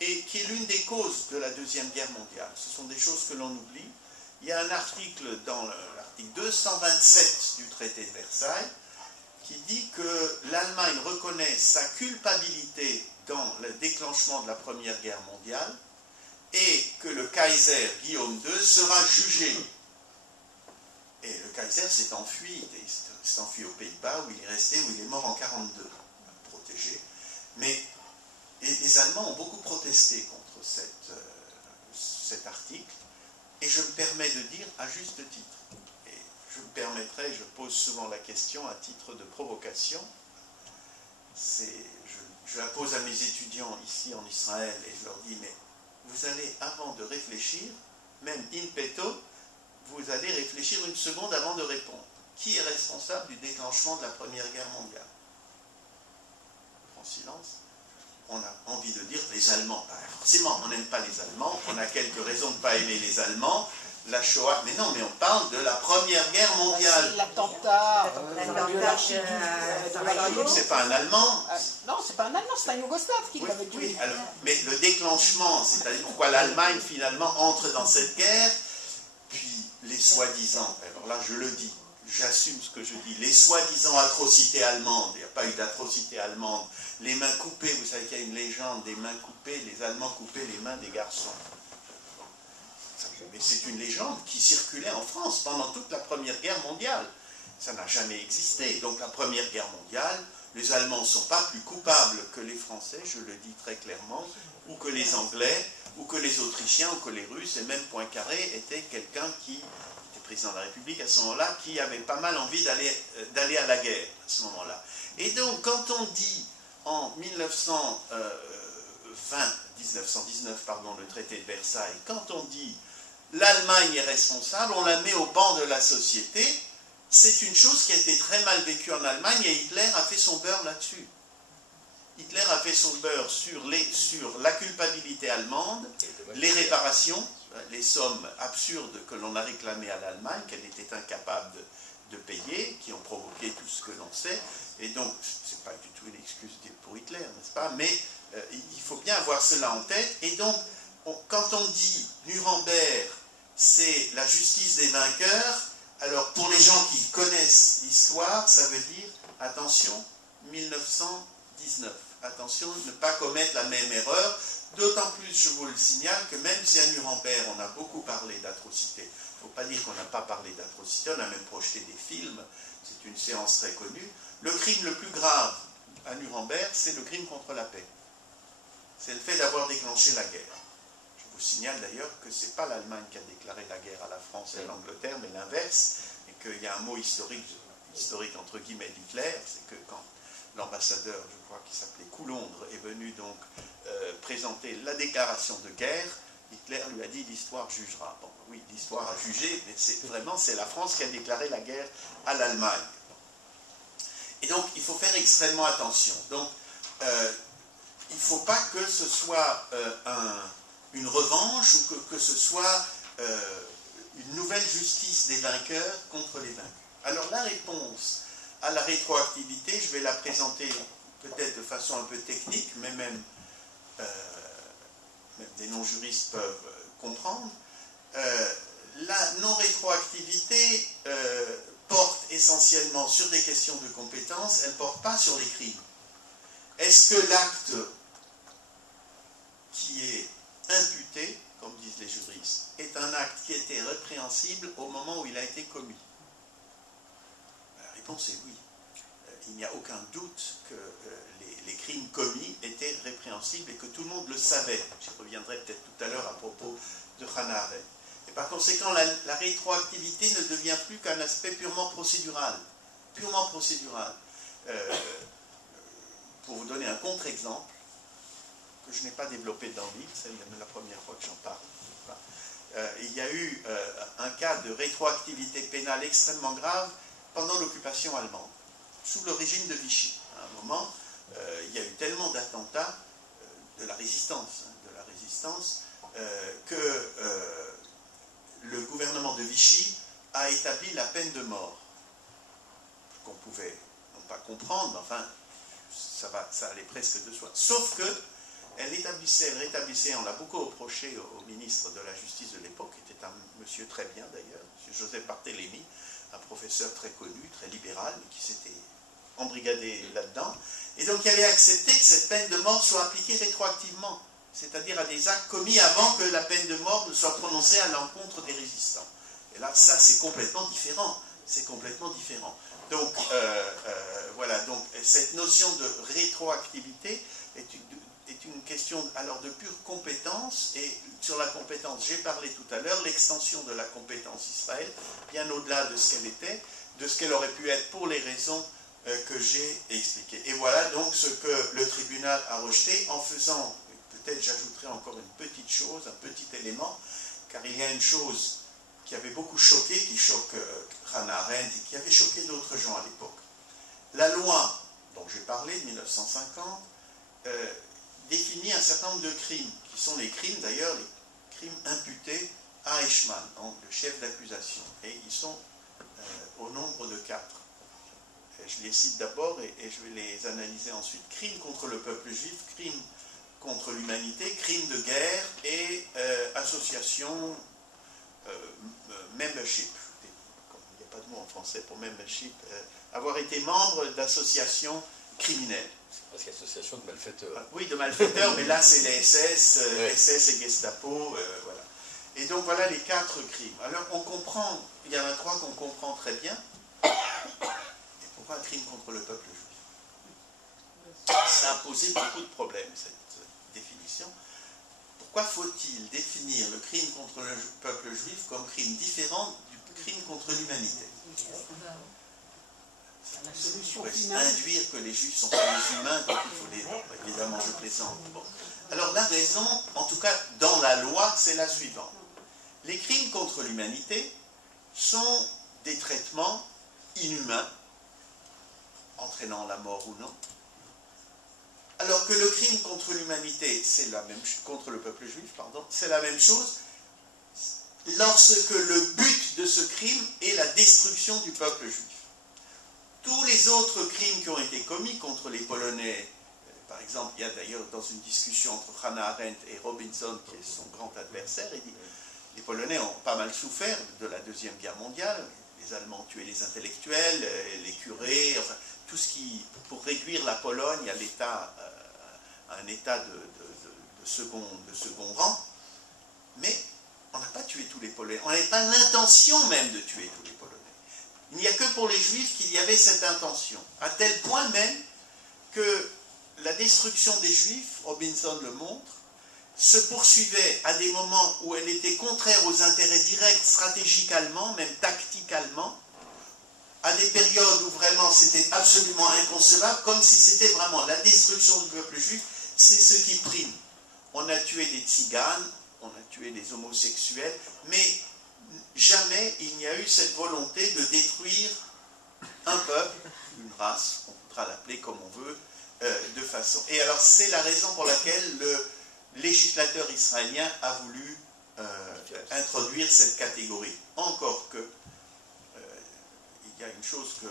et qui est l'une des causes de la Deuxième Guerre mondiale. Ce sont des choses que l'on oublie. Il y a un article dans l'article 227 du traité de Versailles qui dit que l'Allemagne reconnaît sa culpabilité dans le déclenchement de la Première Guerre mondiale et que le Kaiser Guillaume II sera jugé. Et le Kaiser s'est enfui aux Pays-Bas où il est resté, où il est mort en 1942, protégé. Mais les Allemands ont beaucoup protesté contre cet article et je me permets de dire à juste titre. Je me permettrai, je pose souvent la question à titre de provocation, je la pose à mes étudiants ici en Israël et je leur dis, mais vous allez, avant de réfléchir, même in petto, vous allez réfléchir une seconde avant de répondre. Qui est responsable du déclenchement de la Première Guerre mondiale? En silence. On a envie de dire les Allemands. Forcément, on n'aime pas les Allemands, on a quelques raisons de ne pas aimer les Allemands. La Shoah, mais non, mais on parle de la Première Guerre mondiale. L'attentat de l'archiduc. C'est pas un Allemand. Non, c'est pas un Allemand, c'est un Yougoslave qui l'avait tué. Oui, alors, mais le déclenchement, c'est-à-dire pourquoi l'Allemagne finalement entre dans cette guerre, puis les soi-disant, alors là je le dis, j'assume ce que je dis, les soi-disant atrocités allemandes, il n'y a pas eu d'atrocité allemande, les mains coupées, vous savez qu'il y a une légende des mains coupées, les Allemands coupaient les mains des garçons. Mais c'est une légende qui circulait en France pendant toute la Première Guerre mondiale. Ça n'a jamais existé. Donc la Première Guerre mondiale, les Allemands ne sont pas plus coupables que les Français, je le dis très clairement, ou que les Anglais, ou que les Autrichiens, ou que les Russes, et même Poincaré était quelqu'un qui était président de la République à ce moment-là, qui avait pas mal envie d'aller à la guerre à ce moment-là. Et donc quand on dit en 1919, le traité de Versailles, quand on dit l'Allemagne est responsable, on la met au banc de la société, c'est une chose qui a été très mal vécue en Allemagne et Hitler a fait son beurre là-dessus. Hitler a fait son beurre sur la culpabilité allemande, les réparations, les sommes absurdes que l'on a réclamées à l'Allemagne, qu'elle était incapable de payer, qui ont provoqué tout ce que l'on sait, et donc, ce n'est pas du tout une excuse pour Hitler, n'est-ce pas, mais il faut bien avoir cela en tête, et donc, quand on dit Nuremberg, c'est la justice des vainqueurs, alors pour les gens qui connaissent l'histoire, ça veut dire, attention, 1919. Attention, ne pas commettre la même erreur. D'autant plus, je vous le signale, que même si à Nuremberg, on a beaucoup parlé d'atrocités, il ne faut pas dire qu'on n'a pas parlé d'atrocités, on a même projeté des films, c'est une séance très connue. Le crime le plus grave à Nuremberg, c'est le crime contre la paix. C'est le fait d'avoir déclenché la guerre. Je vous signale d'ailleurs que ce n'est pas l'Allemagne qui a déclaré la guerre à la France et à l'Angleterre, mais l'inverse, et qu'il y a un mot historique entre guillemets d'Hitler, c'est que quand l'ambassadeur, je crois qu'il s'appelait Coulondre, est venu donc présenter la déclaration de guerre, Hitler lui a dit « l'histoire jugera ». Bon, oui, l'histoire a jugé, mais c'est la France qui a déclaré la guerre à l'Allemagne. Et donc, il faut faire extrêmement attention. Donc, il ne faut pas que ce soit une revanche ou que ce soit une nouvelle justice des vainqueurs contre les vaincus. Alors, la réponse à la rétroactivité, je vais la présenter peut-être de façon un peu technique, mais même des non-juristes peuvent comprendre. La non-rétroactivité porte essentiellement sur des questions de compétences, elle ne porte pas sur les crimes. Est-ce que l'acte qui est imputé, comme disent les juristes, est un acte qui était répréhensible au moment où il a été commis? La réponse est oui. Il n'y a aucun doute que les crimes commis étaient répréhensibles et que tout le monde le savait. J'y reviendrai peut-être tout à l'heure à propos de Hannah Arendt. Et par conséquent, la rétroactivité ne devient plus qu'un aspect purement procédural. Purement procédural. Pour vous donner un contre-exemple, que je n'ai pas développé dans le livre, c'est la première fois que j'en parle. Il y a eu un cas de rétroactivité pénale extrêmement grave pendant l'occupation allemande, sous le régime de Vichy. À un moment, il y a eu tellement d'attentats de la résistance, que le gouvernement de Vichy a établi la peine de mort, qu'on pouvait non pas comprendre, mais enfin, ça allait presque de soi. Sauf que elle rétablissait, on l'a beaucoup reproché au ministre de la Justice de l'époque, qui était un monsieur très bien d'ailleurs, M. Joseph Barthélemy, un professeur très connu, très libéral, mais qui s'était embrigadé là-dedans, et donc il avait accepté que cette peine de mort soit appliquée rétroactivement, c'est-à-dire à des actes commis avant que la peine de mort ne soit prononcée à l'encontre des résistants. Et là, ça, c'est complètement différent. C'est complètement différent. Donc, voilà, donc cette notion de rétroactivité est une question alors de pure compétence, et sur la compétence, j'ai parlé tout à l'heure, l'extension de la compétence Israël, bien au-delà de ce qu'elle était, de ce qu'elle aurait pu être pour les raisons que j'ai expliquées. Et voilà donc ce que le tribunal a rejeté en faisant, peut-être j'ajouterai encore une petite chose, un petit élément, car il y a une chose qui avait beaucoup choqué, qui choque Hannah Arendt et qui avait choqué d'autres gens à l'époque. La loi dont j'ai parlé, de 1950, définit un certain nombre de crimes, qui sont les crimes, d'ailleurs, les crimes imputés à Eichmann, donc le chef d'accusation. Et ils sont au nombre de 4. Je les cite d'abord et je vais les analyser ensuite. Crime contre le peuple juif, crime contre l'humanité, crime de guerre et association membership. Il n'y a pas de mot en français pour membership. Avoir été membre d'associations criminelles. Parce qu'association de malfaiteurs. Oui, de malfaiteurs, mais là c'est les SS, SS et Gestapo, voilà. Et donc voilà les 4 crimes. Alors on comprend, il y en a 3 qu'on comprend très bien. Et pourquoi un crime contre le peuple juif? Ça a posé beaucoup de problèmes, cette définition. Pourquoi faut-il définir le crime contre le peuple juif comme crime différent du crime contre l'humanité? Ça pourrait induire que les juifs sont pas les humains, donc il faut les... Évidemment, je plaisante. Bon. Alors la raison, en tout cas dans la loi, c'est la suivante. Les crimes contre l'humanité sont des traitements inhumains, entraînant la mort ou non, alors que le crime contre l'humanité, c'est la même contre le peuple juif, pardon, c'est la même chose lorsque le but de ce crime est la destruction du peuple juif. Tous les autres crimes qui ont été commis contre les Polonais, par exemple, il y a d'ailleurs dans une discussion entre Hannah Arendt et Robinson, qui est son grand adversaire, il dit les Polonais ont pas mal souffert de la Deuxième Guerre mondiale. Les Allemands ont tué les intellectuels, les curés, enfin, tout ce qui, pour réduire la Pologne à l'état, un état de second rang. Mais on n'a pas tué tous les Polonais. On n'avait pas l'intention même de tuer tous les Polonais. Il n'y a que pour les Juifs qu'il y avait cette intention. À tel point même que la destruction des Juifs, Robinson le montre, se poursuivait à des moments où elle était contraire aux intérêts directs, stratégiques allemands, même tactiques allemands, à des périodes où vraiment c'était absolument inconcevable, comme si c'était vraiment la destruction du peuple juif, c'est ce qui prime. On a tué des tziganes, on a tué des homosexuels, mais jamais il n'y a eu cette volonté de détruire un peuple, une race, on voudra l'appeler comme on veut, de façon... Et alors c'est la raison pour laquelle le législateur israélien a voulu introduire cette catégorie. Encore que, il y a une chose que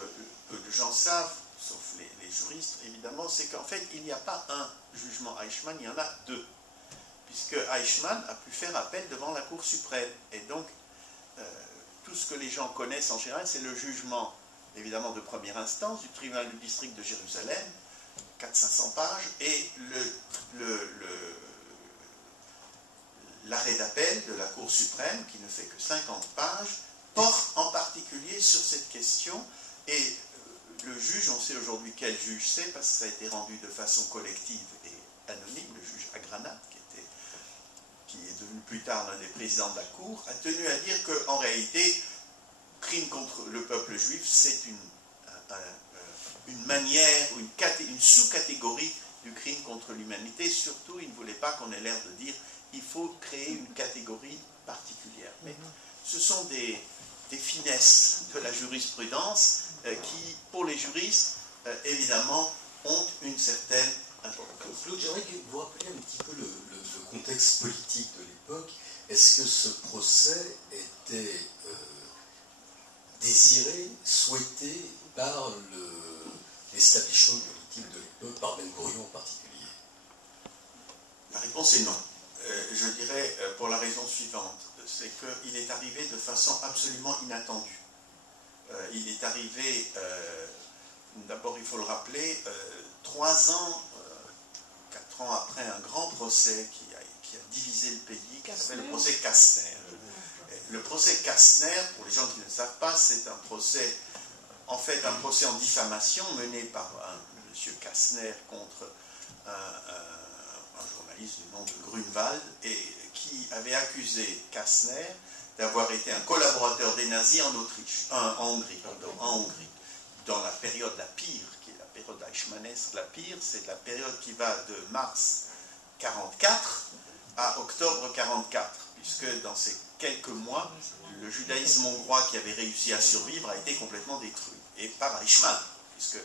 peu de gens savent, sauf les juristes évidemment, c'est qu'en fait il n'y a pas un jugement Eichmann, il y en a deux. Puisque Eichmann a pu faire appel devant la Cour suprême. Et donc, tout ce que les gens connaissent en général, c'est le jugement, évidemment, de première instance du tribunal du district de Jérusalem, 400-500 pages, et l'arrêt d'appel de la Cour suprême, qui ne fait que 50 pages, porte en particulier sur cette question, et le juge, on sait aujourd'hui quel juge c'est, parce que ça a été rendu de façon collective et anonyme, le juge Agrana, qui est devenu plus tard l'un des présidents de la Cour, a tenu à dire qu'en réalité, crime contre le peuple juif, c'est une manière, une sous-catégorie du crime contre l'humanité. Surtout, il ne voulait pas qu'on ait l'air de dire il faut créer une catégorie particulière. Mais ce sont des finesses de la jurisprudence qui, pour les juristes, évidemment, ont une certaine importance. Claude, j'aimerais que vous rappeliez un petit peu le contexte politique de l'époque. Est-ce que ce procès était désiré, souhaité par l'establishment politique de l'époque, par Ben Gurion en particulier? La réponse est non. Je dirais pour la raison suivante, c'est qu'il est arrivé de façon absolument inattendue. Il est arrivé, d'abord il faut le rappeler, 3 ans, 4 ans après un grand procès qui a divisé le pays, qui s'appelle le procès Kastner. Le procès Kastner, pour les gens qui ne le savent pas, c'est un procès, en fait un procès en diffamation mené par M. Kastner contre un journaliste du nom de Grunwald, et qui avait accusé Kastner d'avoir été un collaborateur des nazis en Hongrie, dans la période la pire, qui est la période eichmannesque. La pire, c'est la période qui va de mars 1944 à octobre 1944, puisque dans ces quelques mois, le judaïsme hongrois qui avait réussi à survivre a été complètement détruit, et par Eichmann, puisque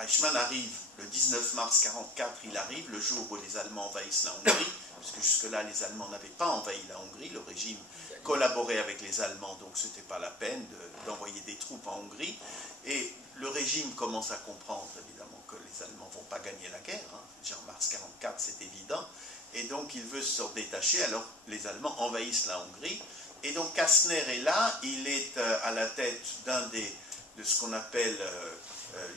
Eichmann arrive le 19 mars 1944, il arrive le jour où les Allemands envahissent la Hongrie, puisque jusque-là les Allemands n'avaient pas envahi la Hongrie, le régime collaborait avec les Allemands, donc ce n'était pas la peine d'envoyer des troupes en Hongrie, et le régime commence à comprendre évidemment que les Allemands ne vont pas gagner la guerre, déjà en mars 1944 c'est évident, et donc il veut se détacher, alors les Allemands envahissent la Hongrie, et donc Kastner est là, il est à la tête de ce qu'on appelle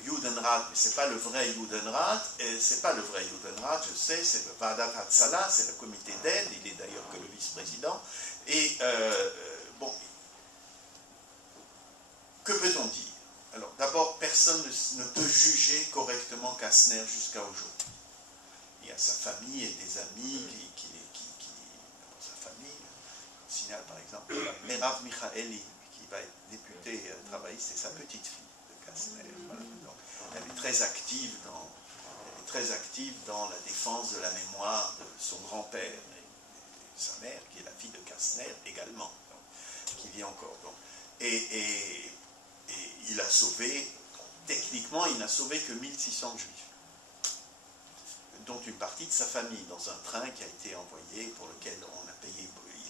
Judenrat, mais ce n'est pas le vrai Judenrat, c'est pas le vrai Judenrat, je sais, c'est le Vadat Hatzalah, c'est le comité d'aide, il est d'ailleurs que le vice-président, et bon, que peut-on dire? Alors d'abord, personne ne peut juger correctement Kastner jusqu'à aujourd'hui. Il y a sa famille et des amis sa famille, on signale par exemple Merav Michaeli, qui va être députée travailliste, c'est sa petite fille de Kastner. Voilà. Donc, elle est très active dans la défense de la mémoire de son grand-père et sa mère, qui est la fille de Kastner également, donc, qui vit encore. Donc. Et il a sauvé, techniquement, il n'a sauvé que 1600 juifs, dont une partie de sa famille, dans un train qui a été envoyé, pour lequel il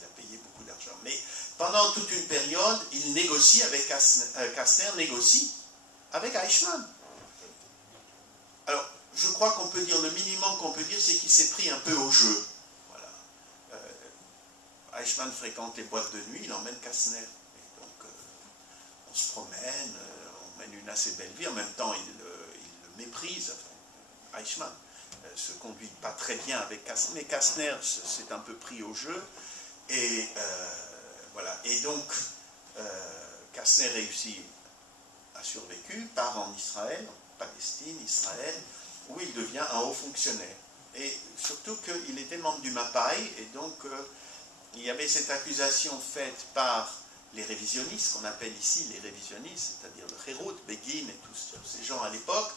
a payé beaucoup d'argent. Mais pendant toute une période, il négocie avec Kastner, négocie avec Eichmann. Alors, je crois qu'on peut dire, le minimum qu'on peut dire, c'est qu'il s'est pris un peu au jeu. Voilà. Eichmann fréquente les boîtes de nuit, il emmène Kastner. Et donc, on se promène, on mène une assez belle vie. En même temps, il le méprise. Enfin, Eichmann se conduit pas très bien avec Kastner, mais Kastner s'est un peu pris au jeu. Et voilà. Et donc, Kastner réussit, a survécu, part en Israël, en Palestine, Israël, où il devient un haut fonctionnaire. Et surtout qu'il était membre du Mapai, et donc il y avait cette accusation faite par les révisionnistes, qu'on appelle ici les révisionnistes, c'est-à-dire le Herut, Begin et tous ces gens à l'époque,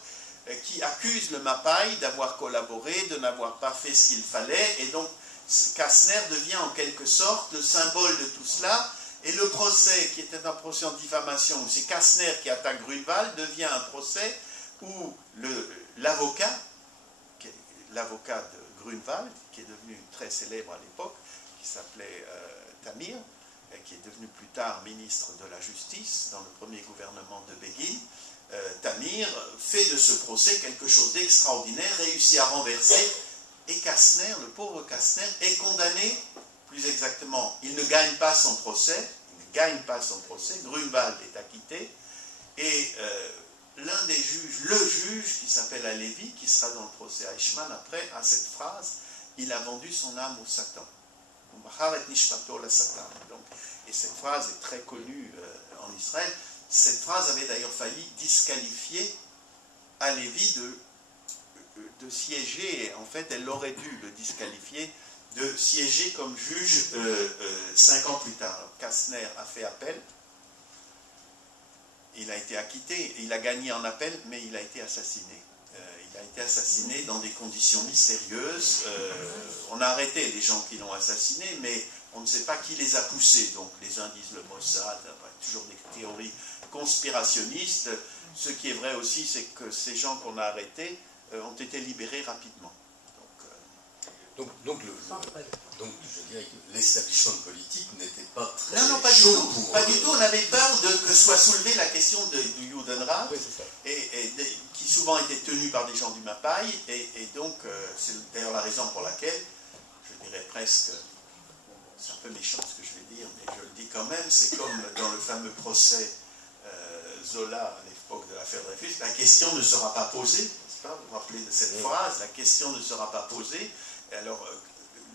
qui accusent le Mapai d'avoir collaboré, de n'avoir pas fait ce qu'il fallait, et donc Kastner devient en quelque sorte le symbole de tout cela, et le procès, qui était un procès en diffamation, où c'est Kastner qui attaque Grunewald, devient un procès où l'avocat de Grunewald, qui est devenu très célèbre à l'époque, qui s'appelait Tamir, qui est devenu plus tard ministre de la Justice dans le premier gouvernement de Begin, Tamir fait de ce procès quelque chose d'extraordinaire, réussit à renverser, et Kastner, le pauvre Kastner, est condamné, plus exactement, il ne gagne pas son procès, Grunewald est acquitté, et l'un des juges, le juge qui s'appelle Alevi, qui sera dans le procès Eichmann après, a cette phrase, il a vendu son âme au Satan. Donc, et cette phrase est très connue en Israël. Cette phrase avait d'ailleurs failli disqualifier Alevi de siéger. En fait, elle aurait dû le disqualifier de siéger comme juge 5 ans plus tard. Alors, Kastner a fait appel. Il a été acquitté, il a gagné en appel, mais il a été assassiné. Il a été assassiné dans des conditions mystérieuses. On a arrêté les gens qui l'ont assassiné, mais on ne sait pas qui les a poussés. Donc les uns disent le Mossad, toujours des théories conspirationnistes. Ce qui est vrai aussi, c'est que ces gens qu'on a arrêtés ont été libérés rapidement. Donc, je dirais que l'establishment politique n'était pas très non, pas chaud du tout. pour... Pas du tout. On avait peur que soit soulevée la question du Judenrat, oui, qui souvent était tenue par des gens du Mapai, et donc c'est d'ailleurs la raison pour laquelle, je dirais presque, c'est un peu méchant ce que je vais dire, mais je le dis quand même, c'est comme dans le fameux procès Zola à l'époque de l'affaire Dreyfus, la question ne sera pas posée, n'est-ce pas? Vous vous rappelez de cette phrase, la question ne sera pas posée. Et alors,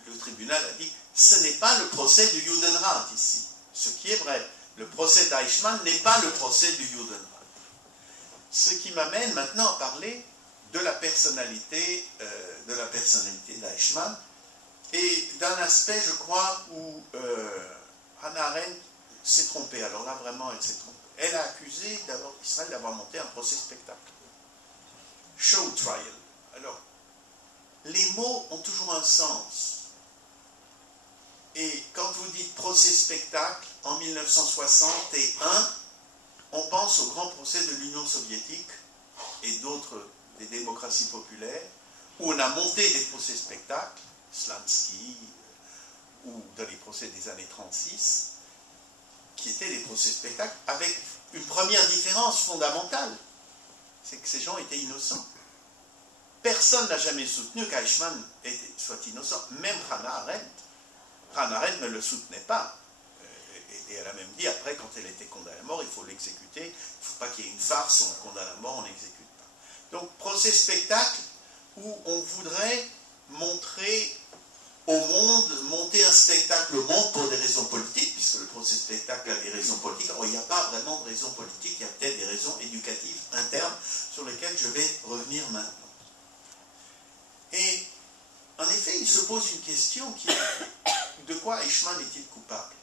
le tribunal a dit, ce n'est pas le procès du Judenrat ici. Ce qui est vrai, le procès d'Eichmann n'est pas le procès du Judenrat. Ce qui m'amène maintenant à parler de la personnalité d'Eichmann et d'un aspect, je crois, où Hannah Arendt s'est trompée. Alors là, vraiment, elle s'est trompée. Elle a accusé d'abord Israël d'avoir monté un procès spectacle. Show trial. Alors, les mots ont toujours un sens. Et quand vous dites procès-spectacle, en 1961, on pense au grand procès de l'Union soviétique et d'autres, des démocraties populaires, où on a monté des procès-spectacles, Slansky, ou dans les procès des années 36, qui étaient des procès-spectacles, avec une première différence fondamentale, c'est que ces gens étaient innocents. Personne n'a jamais soutenu qu'Eichmann soit innocent, même Hannah Arendt. Hannah Arendt ne le soutenait pas. Et elle a même dit, après, quand elle était condamnée à mort, il faut l'exécuter. Il ne faut pas qu'il y ait une farce, on le condamne à mort, on ne l'exécute pas. Donc, procès-spectacle où on voudrait montrer au monde, monter un spectacle au monde pour des raisons politiques, puisque le procès-spectacle a des raisons politiques. Alors, il n'y a pas vraiment de raisons politiques, il y a peut-être des raisons éducatives internes sur lesquelles je vais revenir maintenant. Et en effet, il se pose une question qui est, de quoi Eichmann est-il coupable?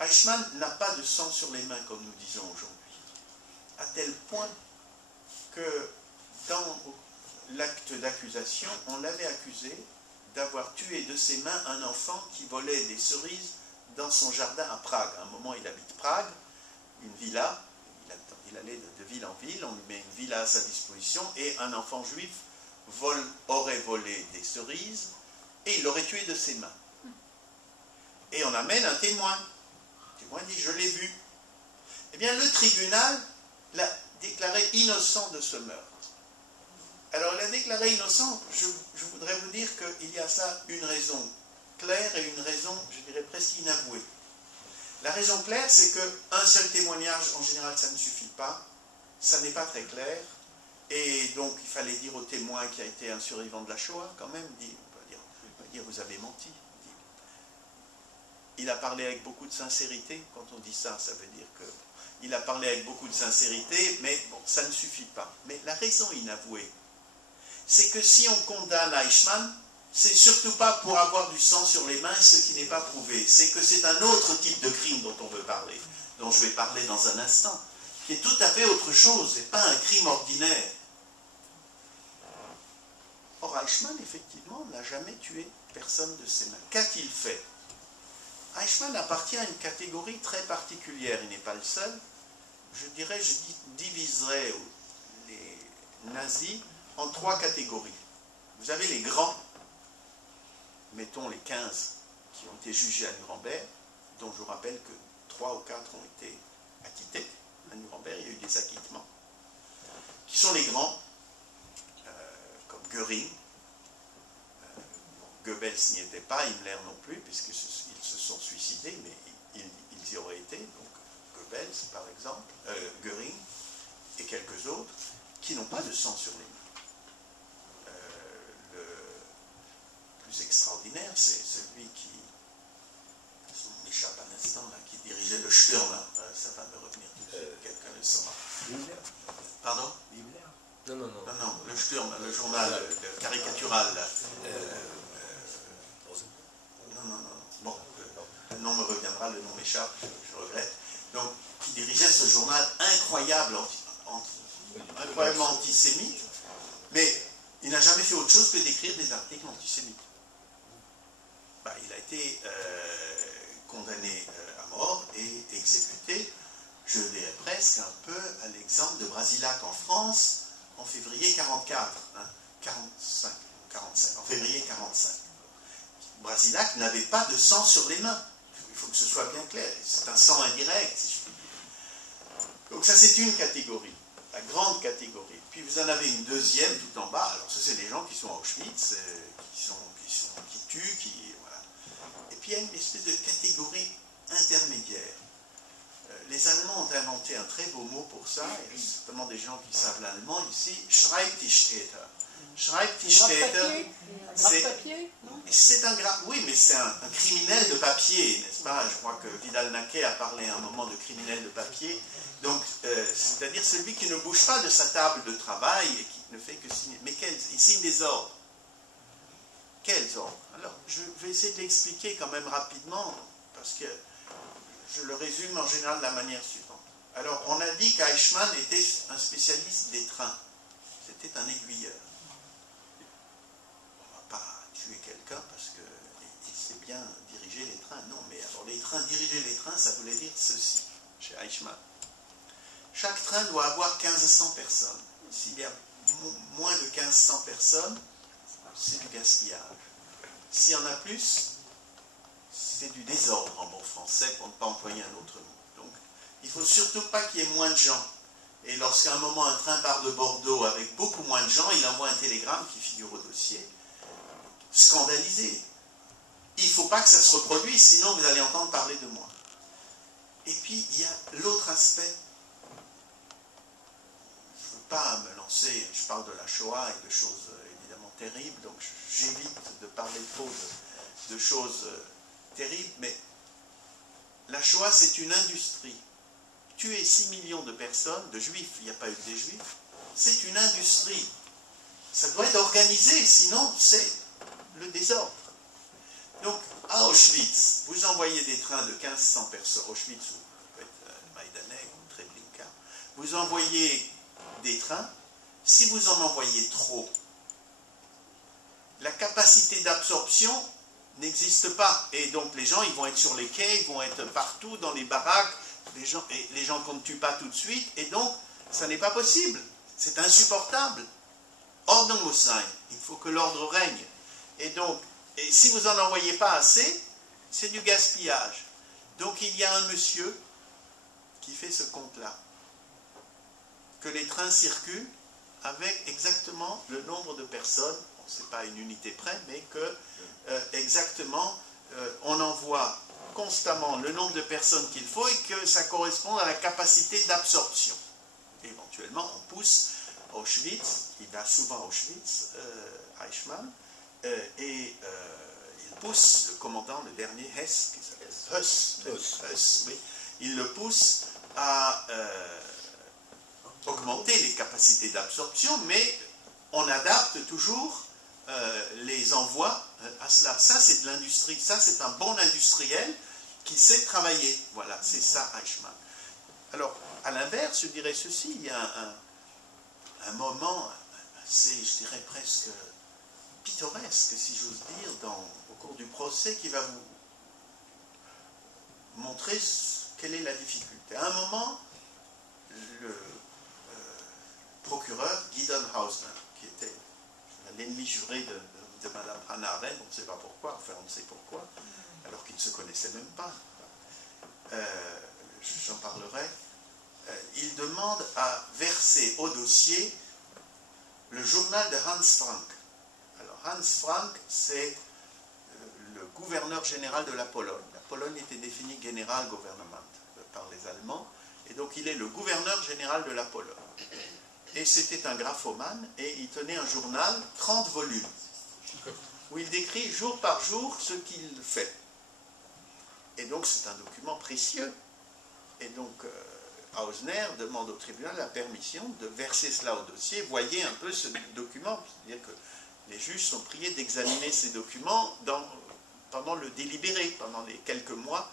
Eichmann n'a pas de sang sur les mains, comme nous disons aujourd'hui, à tel point que dans l'acte d'accusation, on l'avait accusé d'avoir tué de ses mains un enfant qui volait des cerises dans son jardin à Prague. À un moment, il habite Prague, une villa, il allait de ville en ville, on lui met une villa à sa disposition, et un enfant juif aurait volé des cerises et il l'aurait tué de ses mains. Et on amène un témoin. Le témoin dit, je l'ai vu. Eh bien, le tribunal l'a déclaré innocent de ce meurtre. Alors, il a déclaré innocent. Je voudrais vous dire qu'il y a ça une raison claire et une raison, je dirais, presque inavouée. La raison claire, c'est qu'un seul témoignage, en général, ça ne suffit pas. Ça n'est pas très clair. Et donc, il fallait dire au témoin qui a été un survivant de la Shoah, quand même, on va dire vous avez menti. Il a parlé avec beaucoup de sincérité. Quand on dit ça, ça veut dire qu'il a parlé avec beaucoup de sincérité, mais bon, ça ne suffit pas. Mais la raison inavouée, c'est que si on condamne Eichmann, c'est surtout pas pour avoir du sang sur les mains, ce qui n'est pas prouvé. C'est que c'est un autre type de crime dont on veut parler, dont je vais parler dans un instant, qui est tout à fait autre chose, et pas un crime ordinaire. Or, Eichmann, effectivement, n'a jamais tué personne de ses mains. Qu'a-t-il fait? Eichmann appartient à une catégorie très particulière, il n'est pas le seul. Je diviserais les nazis en 3 catégories. Vous avez les grands, mettons les 15 qui ont été jugés à Nuremberg, dont je vous rappelle que 3 ou 4 ont été acquittés. À Nuremberg, il y a eu des acquittements. Qui sont les grands, comme Göring. Goebbels n'y était pas, Himmler non plus, puisqu'ils se sont suicidés, mais ils y auraient été. Donc Goebbels, par exemple, Göring et quelques autres, qui n'ont pas de sang sur les mains. Le plus extraordinaire, c'est celui qui, son nom m'échappe un instant, là, qui dirigeait le Sturm. Ça va me revenir tout de suite, quelqu'un le saura. Pardon? Non. Non, le Sturm, le journal caricatural. Là. Non. Bon, le nom me reviendra, le nom m'échappe, je regrette. Donc, qui dirigeait ce journal incroyable, incroyablement antisémite, mais il n'a jamais fait autre chose que d'écrire des articles antisémites. Il a été condamné à mort et exécuté, je dirais presque un peu à l'exemple de Brasillac en France en février 44, 45, en février 45. Brasillac n'avait pas de sang sur les mains. Il faut que ce soit bien clair. C'est un sang indirect, si je puis dire. Donc ça, c'est une catégorie, la grande catégorie. Puis vous en avez une deuxième tout en bas. Alors ça, c'est des gens qui sont à Auschwitz, qui tuent, voilà. Et puis il y a une espèce de catégorie intermédiaire. Les Allemands ont inventé un très beau mot pour ça, et certainement des gens qui savent l'allemand ici, Schreibtischtäter. Schreibtischtäter, c'est un grave, oui, mais c'est un criminel de papier, n'est-ce pas? Je crois que Vidal-Naquet a parlé à un moment de criminel de papier. Donc, c'est-à-dire celui qui ne bouge pas de sa table de travail et qui ne fait que signer. Mais il signe des ordres. Quels ordres? Alors, je vais essayer de l'expliquer quand même rapidement, parce que je le résume en général de la manière suivante. Alors, on a dit qu'Eichmann était un spécialiste des trains. C'était un aiguilleur. On ne va pas tuer quelqu'un parce qu'il sait bien diriger les trains. Non, mais alors diriger les trains, ça voulait dire ceci, chez Eichmann. Chaque train doit avoir 1500 personnes. S'il y a moins de 1500 personnes, c'est du gaspillage. S'il y en a plus, c'est du désordre en bon français, pour ne pas employer un autre mot. Donc, il ne faut surtout pas qu'il y ait moins de gens. Et lorsqu'à un moment un train part de Bordeaux avec beaucoup moins de gens, il envoie un télégramme qui figure au dossier. Scandalisé. Il ne faut pas que ça se reproduise, sinon vous allez entendre parler de moi. Et puis, il y a l'autre aspect. Je ne veux pas me lancer, je parle de la Shoah et de choses évidemment terribles, donc j'évite de parler trop de choses terribles, mais la Shoah, c'est une industrie. Tuer 6 millions de personnes, de juifs, il n'y a pas eu que des juifs, c'est une industrie. Ça doit être organisé, sinon c'est le désordre. Donc, à Auschwitz, vous envoyez des trains de 1500 personnes, Auschwitz ou Majdanek ou Treblinka, vous envoyez des trains, si vous en envoyez trop, la capacité d'absorption n'existe pas. Et donc les gens, ils vont être sur les quais, ils vont être partout dans les baraques, les gens qu'on ne tue pas tout de suite, et donc ça n'est pas possible. C'est insupportable. Ordnung muss sein. Il faut que l'ordre règne. Et donc, si vous n'en envoyez pas assez, c'est du gaspillage. Donc il y a un monsieur qui fait ce compte-là. Que les trains circulent avec exactement le nombre de personnes, bon, ce n'est pas une unité près, mais que exactement on envoie constamment le nombre de personnes qu'il faut et que ça correspond à la capacité d'absorption. Éventuellement, on pousse Auschwitz, il va souvent à Auschwitz, Eichmann, et il pousse le commandant, le dernier, Hess, oui, il le pousse à augmenter les capacités d'absorption, mais on adapte toujours les envois à cela. Ça, c'est de l'industrie. Ça, c'est un bon industriel qui sait travailler. Voilà, c'est ça, Eichmann. Alors, à l'inverse, je dirais ceci, il y a un moment assez, je dirais presque pittoresque, si j'ose dire, au cours du procès, qui va vous montrer quelle est la difficulté. À un moment, le procureur Gideon Hausner, qui était l'ennemi juré de Mme Hannah Arendt, on ne sait pas pourquoi, enfin on ne sait pourquoi, alors qu'ils ne se connaissaient même pas, j'en parlerai, il demande à verser au dossier le journal de Hans Frank. Alors Hans Frank, c'est le gouverneur général de la Pologne. La Pologne était définie Generalgouvernement par les Allemands, et donc il est le gouverneur général de la Pologne. Et c'était un graphomane, et il tenait un journal, 30 volumes, où il décrit jour par jour ce qu'il fait. Et donc c'est un document précieux. Et donc Hausner demande au tribunal la permission de verser cela au dossier. Voyez un peu ce document, c'est-à-dire que les juges sont priés d'examiner ces documents pendant le délibéré, pendant les quelques mois,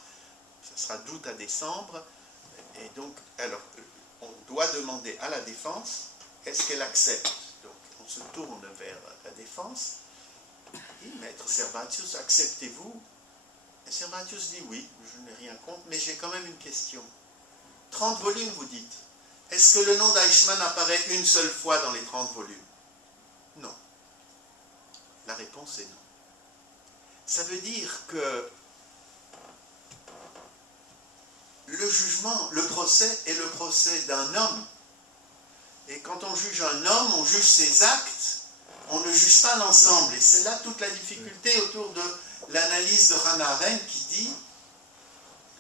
ce sera d'août à décembre, et donc, alors, on doit demander à la défense, est-ce qu'elle accepte? Donc, on se tourne vers la défense, et maître Servatius, acceptez-vous? Et Servatius dit oui, je n'ai rien contre, mais j'ai quand même une question. 30 volumes, vous dites. Est-ce que le nom d'Eichmann apparaît une seule fois dans les 30 volumes? Non. La réponse est non. Ça veut dire que le jugement, le procès est le procès d'un homme. Et quand on juge un homme, on juge ses actes, on ne juge pas l'ensemble. Et c'est là toute la difficulté autour de l'analyse de Hannah Arendt qui dit,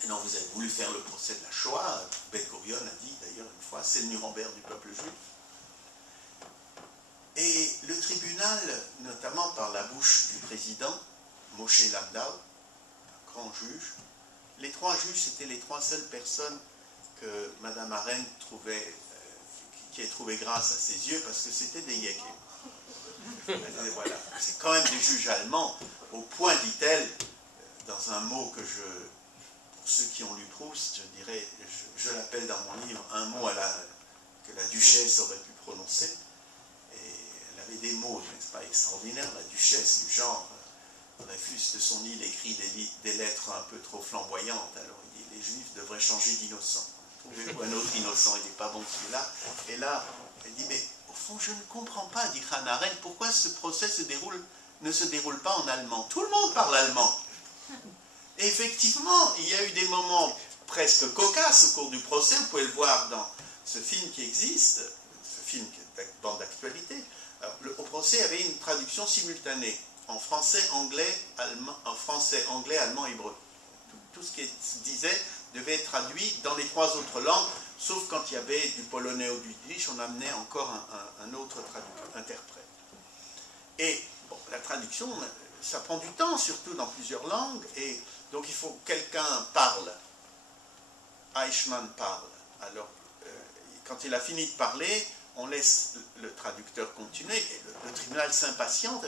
et non, vous avez voulu faire le procès de la Shoah, Ben-Gurion a dit d'ailleurs une fois, c'est le Nuremberg du peuple juif. Et le tribunal, notamment par la bouche du président, Moshe Landau, un grand juge, les trois juges, c'était les trois seules personnes que Mme Arendt trouvait, qui ait trouvé grâce à ses yeux, parce que c'était des Yékés. Voilà. C'est quand même des juges allemands, au point, dit-elle, dans un mot que pour ceux qui ont lu Proust, je dirais, je l'appelle dans mon livre, un mot que la duchesse aurait pu prononcer. Et elle avait des mots, n'est-ce pas, extraordinaires, la duchesse, du genre, Dreyfus de son île écrit des lettres un peu trop flamboyantes, alors il dit, les juifs devraient changer d'innocent. Trouvez-vous un autre innocent, il n'est pas bon celui-là. Et là, elle dit, mais au fond, je ne comprends pas, dit Hannah Arendt, pourquoi ce procès ne se déroule pas en allemand. Tout le monde parle allemand. Et effectivement, il y a eu des moments presque cocasses au cours du procès, vous pouvez le voir dans ce film qui existe, ce film qui est une bande d'actualité. Au procès, il y avait une traduction simultanée en français, anglais, allemand, hébreu. Tout ce qui se disait devait être traduit dans les trois autres langues, sauf quand il y avait du polonais ou du yiddish, on amenait encore un autre interprète. Et bon, la traduction, ça prend du temps, surtout dans plusieurs langues, et donc il faut que quelqu'un parle. Eichmann parle. Alors, quand il a fini de parler, on laisse le traducteur continuer, et le tribunal s'impatiente,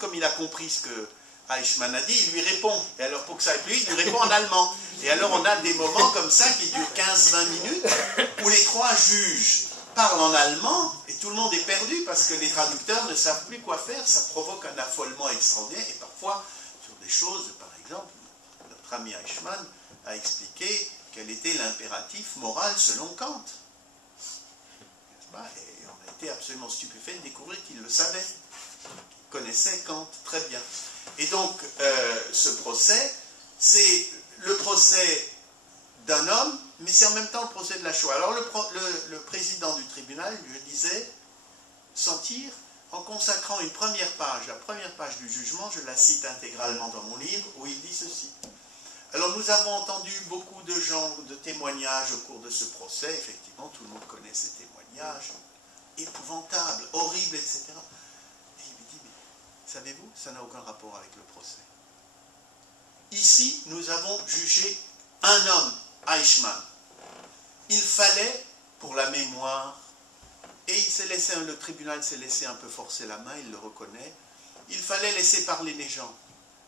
comme il a compris ce que Eichmann a dit, il lui répond. Et alors, pour que ça aille plus vite, il lui répond en allemand. Et alors, on a des moments comme ça qui durent 15-20 minutes, où les trois juges parlent en allemand, et tout le monde est perdu, parce que les traducteurs ne savent plus quoi faire, ça provoque un affolement extraordinaire, et parfois, sur des choses, par exemple, notre ami Eichmann a expliqué quel était l'impératif moral selon Kant. Et on a été absolument stupéfait de découvrir qu'il le savait, qu'il connaissait Kant très bien. Et donc, ce procès, c'est le procès d'un homme, mais c'est en même temps le procès de la Shoah. Alors, le président du tribunal, je disais, sentir en consacrant une première page, la première page du jugement, je la cite intégralement dans mon livre, où il dit ceci. Alors nous avons entendu beaucoup de gens, de témoignages au cours de ce procès, effectivement tout le monde connaît ces témoignages, épouvantables, horribles, etc. Et il lui dit, mais savez-vous, ça n'a aucun rapport avec le procès. Ici, nous avons jugé un homme, Eichmann. Il fallait, pour la mémoire, et il s'est laissé, le tribunal s'est laissé un peu forcer la main, il le reconnaît, il fallait laisser parler les gens.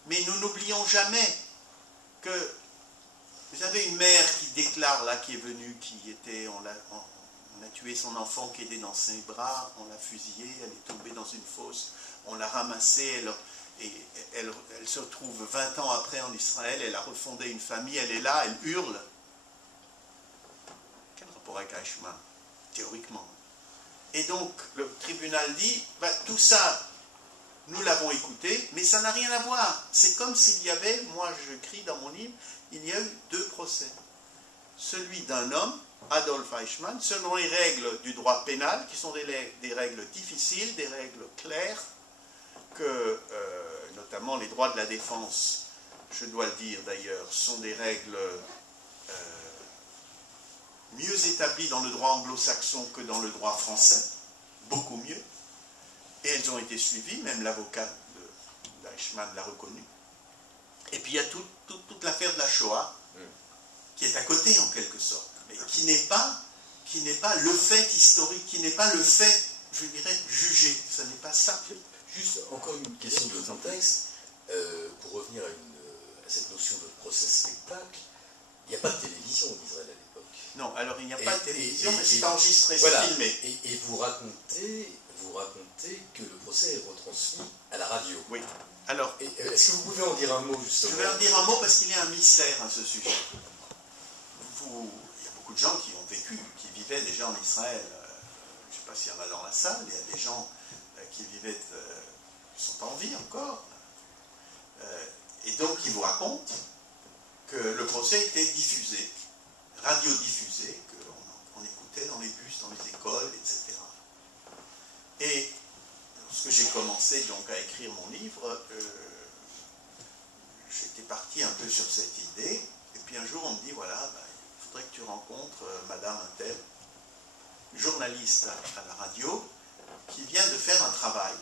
Mais nous n'oublions jamais que vous avez une mère qui déclare, là, qui est venue, on a tué son enfant qui était dans ses bras, on l'a fusillée, elle est tombée dans une fosse, on l'a ramassée, elle se retrouve 20 ans après en Israël, elle a refondé une famille, elle est là, elle hurle. Quel rapport avec Eichmann, théoriquement? Et donc, le tribunal dit, tout ça, nous l'avons écouté, mais ça n'a rien à voir. C'est comme s'il y avait, moi j'écris dans mon livre, il y a eu deux procès. Celui d'un homme, Adolf Eichmann, selon les règles du droit pénal, qui sont des règles difficiles, des règles claires, que notamment les droits de la défense, je dois le dire d'ailleurs, sont des règles mieux établies dans le droit anglo-saxon que dans le droit français, beaucoup mieux, et elles ont été suivies, même l'avocat d'Eichmann l'a reconnu. Et puis il y a toute l'affaire de la Shoah, qui est à côté en quelque sorte, mais qui n'est pas le fait historique, qui n'est pas le fait, je dirais, jugé. Ce n'est pas ça. Juste encore une question de contexte, pour revenir à cette notion de procès-spectacle, il n'y a pas de télévision en Israël à l'époque. Non, alors il n'y a pas de télévision, mais c'est enregistré, c'est filmé. Et vous racontez que le procès est retransmis à la radio. Oui. Alors, est-ce que vous pouvez en dire un mot, justement? Je vais en dire un mot parce qu'il y a un mystère à ce sujet. Il y a beaucoup de gens qui ont vécu, qui vivaient déjà en Israël. Je ne sais pas s'il y en a dans la salle, il y a des gens qui vivaient, qui ne sont pas en vie encore. Et donc, ils vous racontent que le procès était diffusé, radiodiffusé, qu'on écoutait dans les bus, dans les écoles, etc. Et lorsque j'ai commencé donc à écrire mon livre, j'étais parti un peu sur cette idée, et puis un jour on me dit, voilà, il faudrait que tu rencontres Madame Untel, journaliste à la radio, qui vient de faire un travail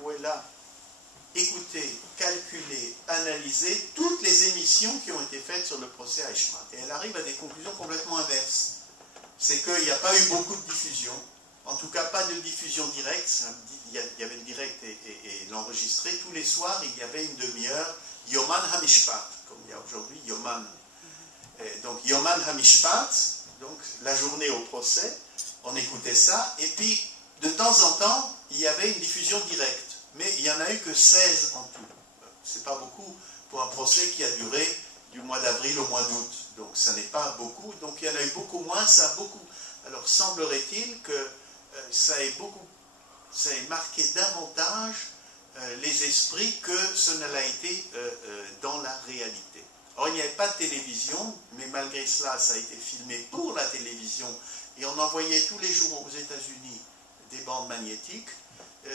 où elle a écouté, calculé, analysé toutes les émissions qui ont été faites sur le procès Eichmann. Et elle arrive à des conclusions complètement inverses. C'est qu'il n'y a pas eu beaucoup de diffusion, en tout cas pas de diffusion directe, il y avait le direct et l'enregistré. Tous les soirs, il y avait une demi-heure, Yoman HaMishpat, comme il y a aujourd'hui, Yoman. Donc Yoman HaMishpat, donc la journée au procès, on écoutait ça, et puis de temps en temps, il y avait une diffusion directe. Mais il n'y en a eu que 16 en tout. C'est pas beaucoup pour un procès qui a duré du mois d'avril au mois d'août. Donc ça n'est pas beaucoup. Donc il y en a eu beaucoup moins, ça a beaucoup. Alors semblerait-il que ça ait marqué davantage les esprits que ce ne l'a été dans la réalité. Or il n'y avait pas de télévision, mais malgré cela, ça a été filmé pour la télévision. Et on envoyait tous les jours aux États-Unis des bandes magnétiques.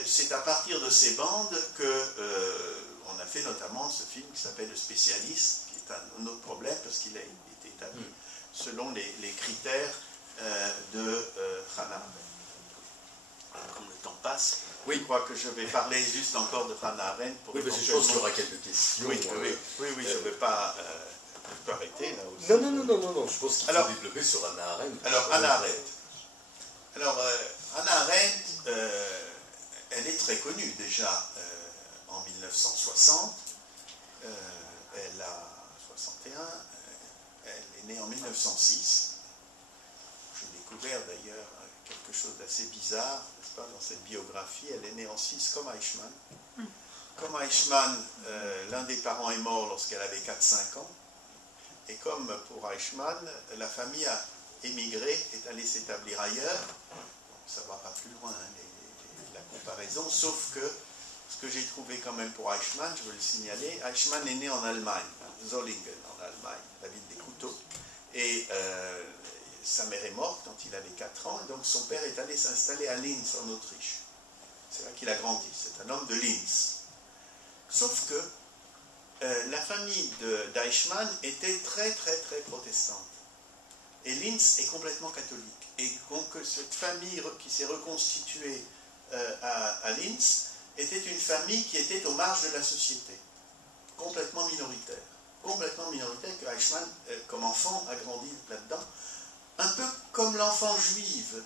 C'est à partir de ces bandes qu'on a fait notamment ce film qui s'appelle Le Spécialiste, qui est un autre problème parce qu'il a été établi selon les critères de Hannah Arendt. Comme le temps passe, je crois que je vais parler juste encore de Hannah Arendt. Oui, parce que je pense qu'il y aura quelques questions. Oui, je ne vais pas arrêter là aussi. Non, je pense qu'il faut développer sur Hannah Arendt. Alors, Hannah Arendt. Hannah Arendt, elle est très connue déjà en 1960. Elle a 61. Elle est née en 1906. J'ai découvert d'ailleurs quelque chose d'assez bizarre, n'est-ce pas, dans cette biographie. Elle est née en 6 comme Eichmann. Comme Eichmann, l'un des parents est mort lorsqu'elle avait 4-5 ans. Et comme pour Eichmann, la famille a émigré, est allée s'établir ailleurs. Ça ne va pas plus loin, la comparaison, sauf que ce que j'ai trouvé quand même pour Eichmann, je veux le signaler, Eichmann est né en Allemagne, Zollingen en Allemagne, la ville des couteaux, et sa mère est morte quand il avait 4 ans, et donc son père est allé s'installer à Linz, en Autriche. C'est là qu'il a grandi, c'est un homme de Linz. Sauf que la famille d'Eichmann était très protestante. Et Linz est complètement catholique. Et donc cette famille qui s'est reconstituée à Linz était une famille qui était aux marges de la société, complètement minoritaire que Eichmann, comme enfant, a grandi là-dedans. Un peu comme l'enfant juive,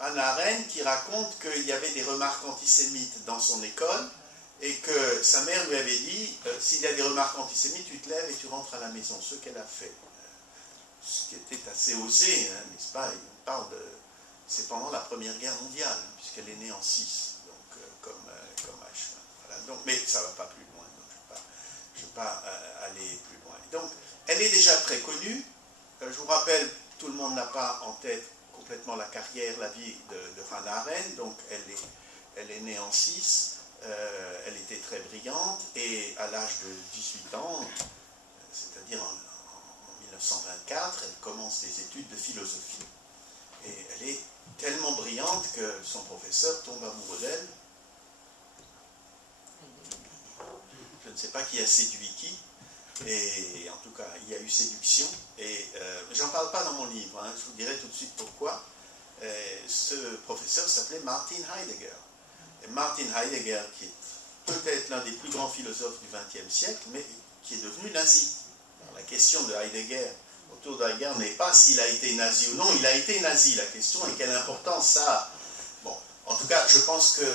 Hannah Arendt, qui raconte qu'il y avait des remarques antisémites dans son école et que sa mère lui avait dit s'il y a des remarques antisémites, tu te lèves et tu rentres à la maison, ce qu'elle a fait. Ce qui était assez osé, hein, n'est-ce pas? On parle de... C'est pendant la Première Guerre mondiale, hein, puisqu'elle est née en 6, donc, comme Eichmann. Voilà. Donc, mais ça ne va pas plus loin, donc je ne vais pas aller plus loin. Donc, elle est déjà très connue. Je vous rappelle, tout le monde n'a pas en tête complètement la carrière, la vie de Hannah Arendt. Donc, elle est née en 6. Elle était très brillante et à l'âge de 18 ans, c'est-à-dire en 1924, elle commence des études de philosophie. Et elle est tellement brillante que son professeur tombe amoureux d'elle. Je ne sais pas qui a séduit qui, et en tout cas, il y a eu séduction. Et j'en parle pas dans mon livre, hein, je vous dirai tout de suite pourquoi. Ce professeur s'appelait Martin Heidegger. Et Martin Heidegger, qui est peut-être l'un des plus grands philosophes du XXe siècle, mais qui est devenu nazi. Alors, la question de Heidegger, autour d'Heidegger, n'est pas s'il a été nazi ou non, il a été nazi. La question est quelle importance ça a. Bon, en tout cas, je pense que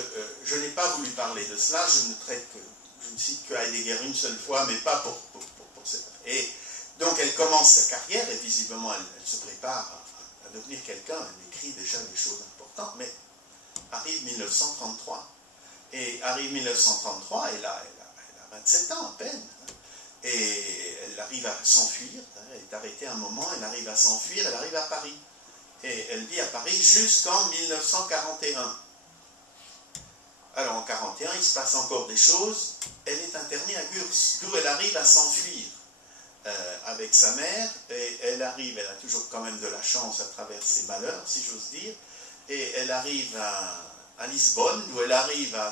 je n'ai pas voulu parler de cela, je ne cite que Heidegger une seule fois, mais pas pour cette affaire. Et donc elle commence sa carrière, et visiblement elle se prépare à devenir quelqu'un, elle écrit déjà des choses importantes, mais arrive 1933. Et arrive 1933, elle a 27 ans à peine. Et elle arrive à s'enfuir, elle est arrêtée un moment, elle arrive à s'enfuir, elle arrive à Paris. Et elle vit à Paris jusqu'en 1941. Alors en 1941, il se passe encore des choses. Elle est internée à Gurs, d'où elle arrive à s'enfuir avec sa mère. Et elle a toujours quand même de la chance à travers ses malheurs, si j'ose dire. Et elle arrive à Lisbonne, où elle arrive à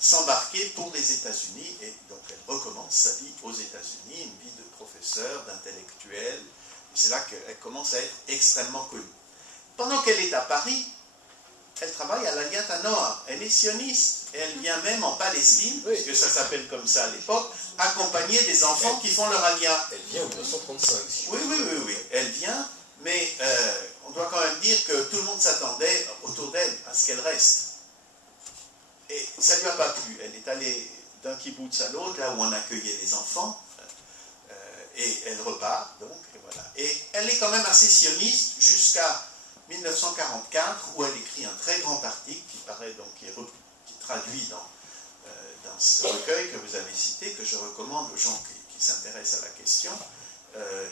s'embarquer pour les États-Unis. Et donc elle recommence sa vie aux États-Unis, une vie de professeur, d'intellectuel. C'est là qu'elle commence à être extrêmement connue. Pendant qu'elle est à Paris, elle travaille à l'Aliat Noah. Elle est sioniste. Et elle vient même en Palestine, puisque ça s'appelle comme ça à l'époque, accompagner des enfants qui font leur Aliyah. Elle vient en 1935. Si oui. Elle vient, mais on doit quand même dire que tout le monde s'attendait autour d'elle à ce qu'elle reste. Et ça ne lui a pas plu. Elle est allée d'un kibbutz à l'autre, là où on accueillait les enfants, et elle repart, donc, et voilà. Et elle est quand même assez sioniste jusqu'à 1944, où elle écrit un très grand article qui paraît donc qui est traduit dans ce recueil que vous avez cité, que je recommande aux gens qui s'intéressent à la question,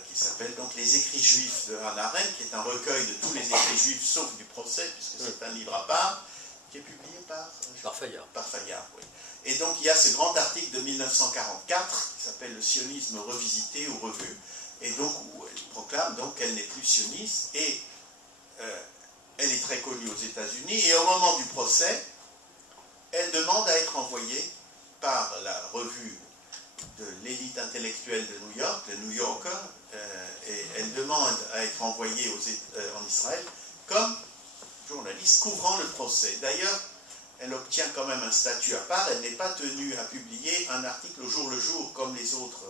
qui s'appelle donc Les écrits juifs de Hannah Arendt, qui est un recueil de tous les écrits juifs sauf du procès, puisque c'est un livre à part, qui est publié par Fayard. Par Fayard, oui. Et donc il y a ce grand article de 1944 qui s'appelle Le sionisme revisité ou revu, et donc où elle proclame donc qu'elle n'est plus sioniste, et elle est très connue aux États-Unis, et au moment du procès, elle demande à être envoyée par la revue de l'élite intellectuelle de New York, le New Yorker, et elle demande à être envoyée en Israël comme journaliste couvrant le procès. D'ailleurs, elle obtient quand même un statut à part, elle n'est pas tenue à publier un article au jour le jour comme les autres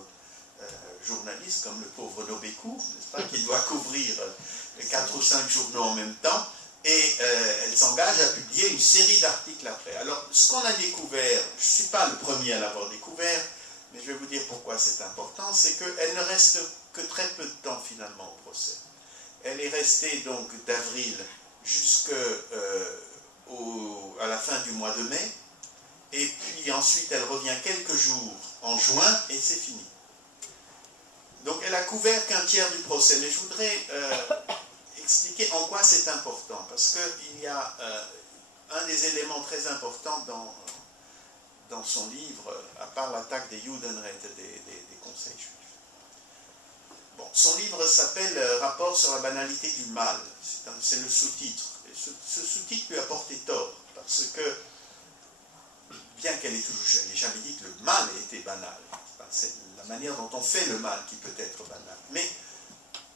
journalistes, comme le pauvre Nobécourt, n'est-ce pas, qui doit couvrir 4 ou 5 journaux en même temps, et elle s'engage à publier une série d'articles après. Alors, ce qu'on a découvert, je ne suis pas le premier à l'avoir découvert, mais je vais vous dire pourquoi c'est important, c'est qu'elle ne reste que très peu de temps finalement au procès. Elle est restée donc d'avril jusqu'à la fin du mois de mai, et puis ensuite elle revient quelques jours en juin, et c'est fini. Donc elle a couvert qu'un tiers du procès, mais je voudrais expliquer en quoi c'est important, parce qu'il y a un des éléments très importants dans son livre, à part l'attaque des Judenrecht, des conseils juifs. Bon, son livre s'appelle Rapport sur la banalité du mal. C'est le sous-titre. Ce sous-titre lui a porté tort, parce que, bien qu'elle ait jamais dit que le mal était banal, c'est la manière dont on fait le mal qui peut être banal. Mais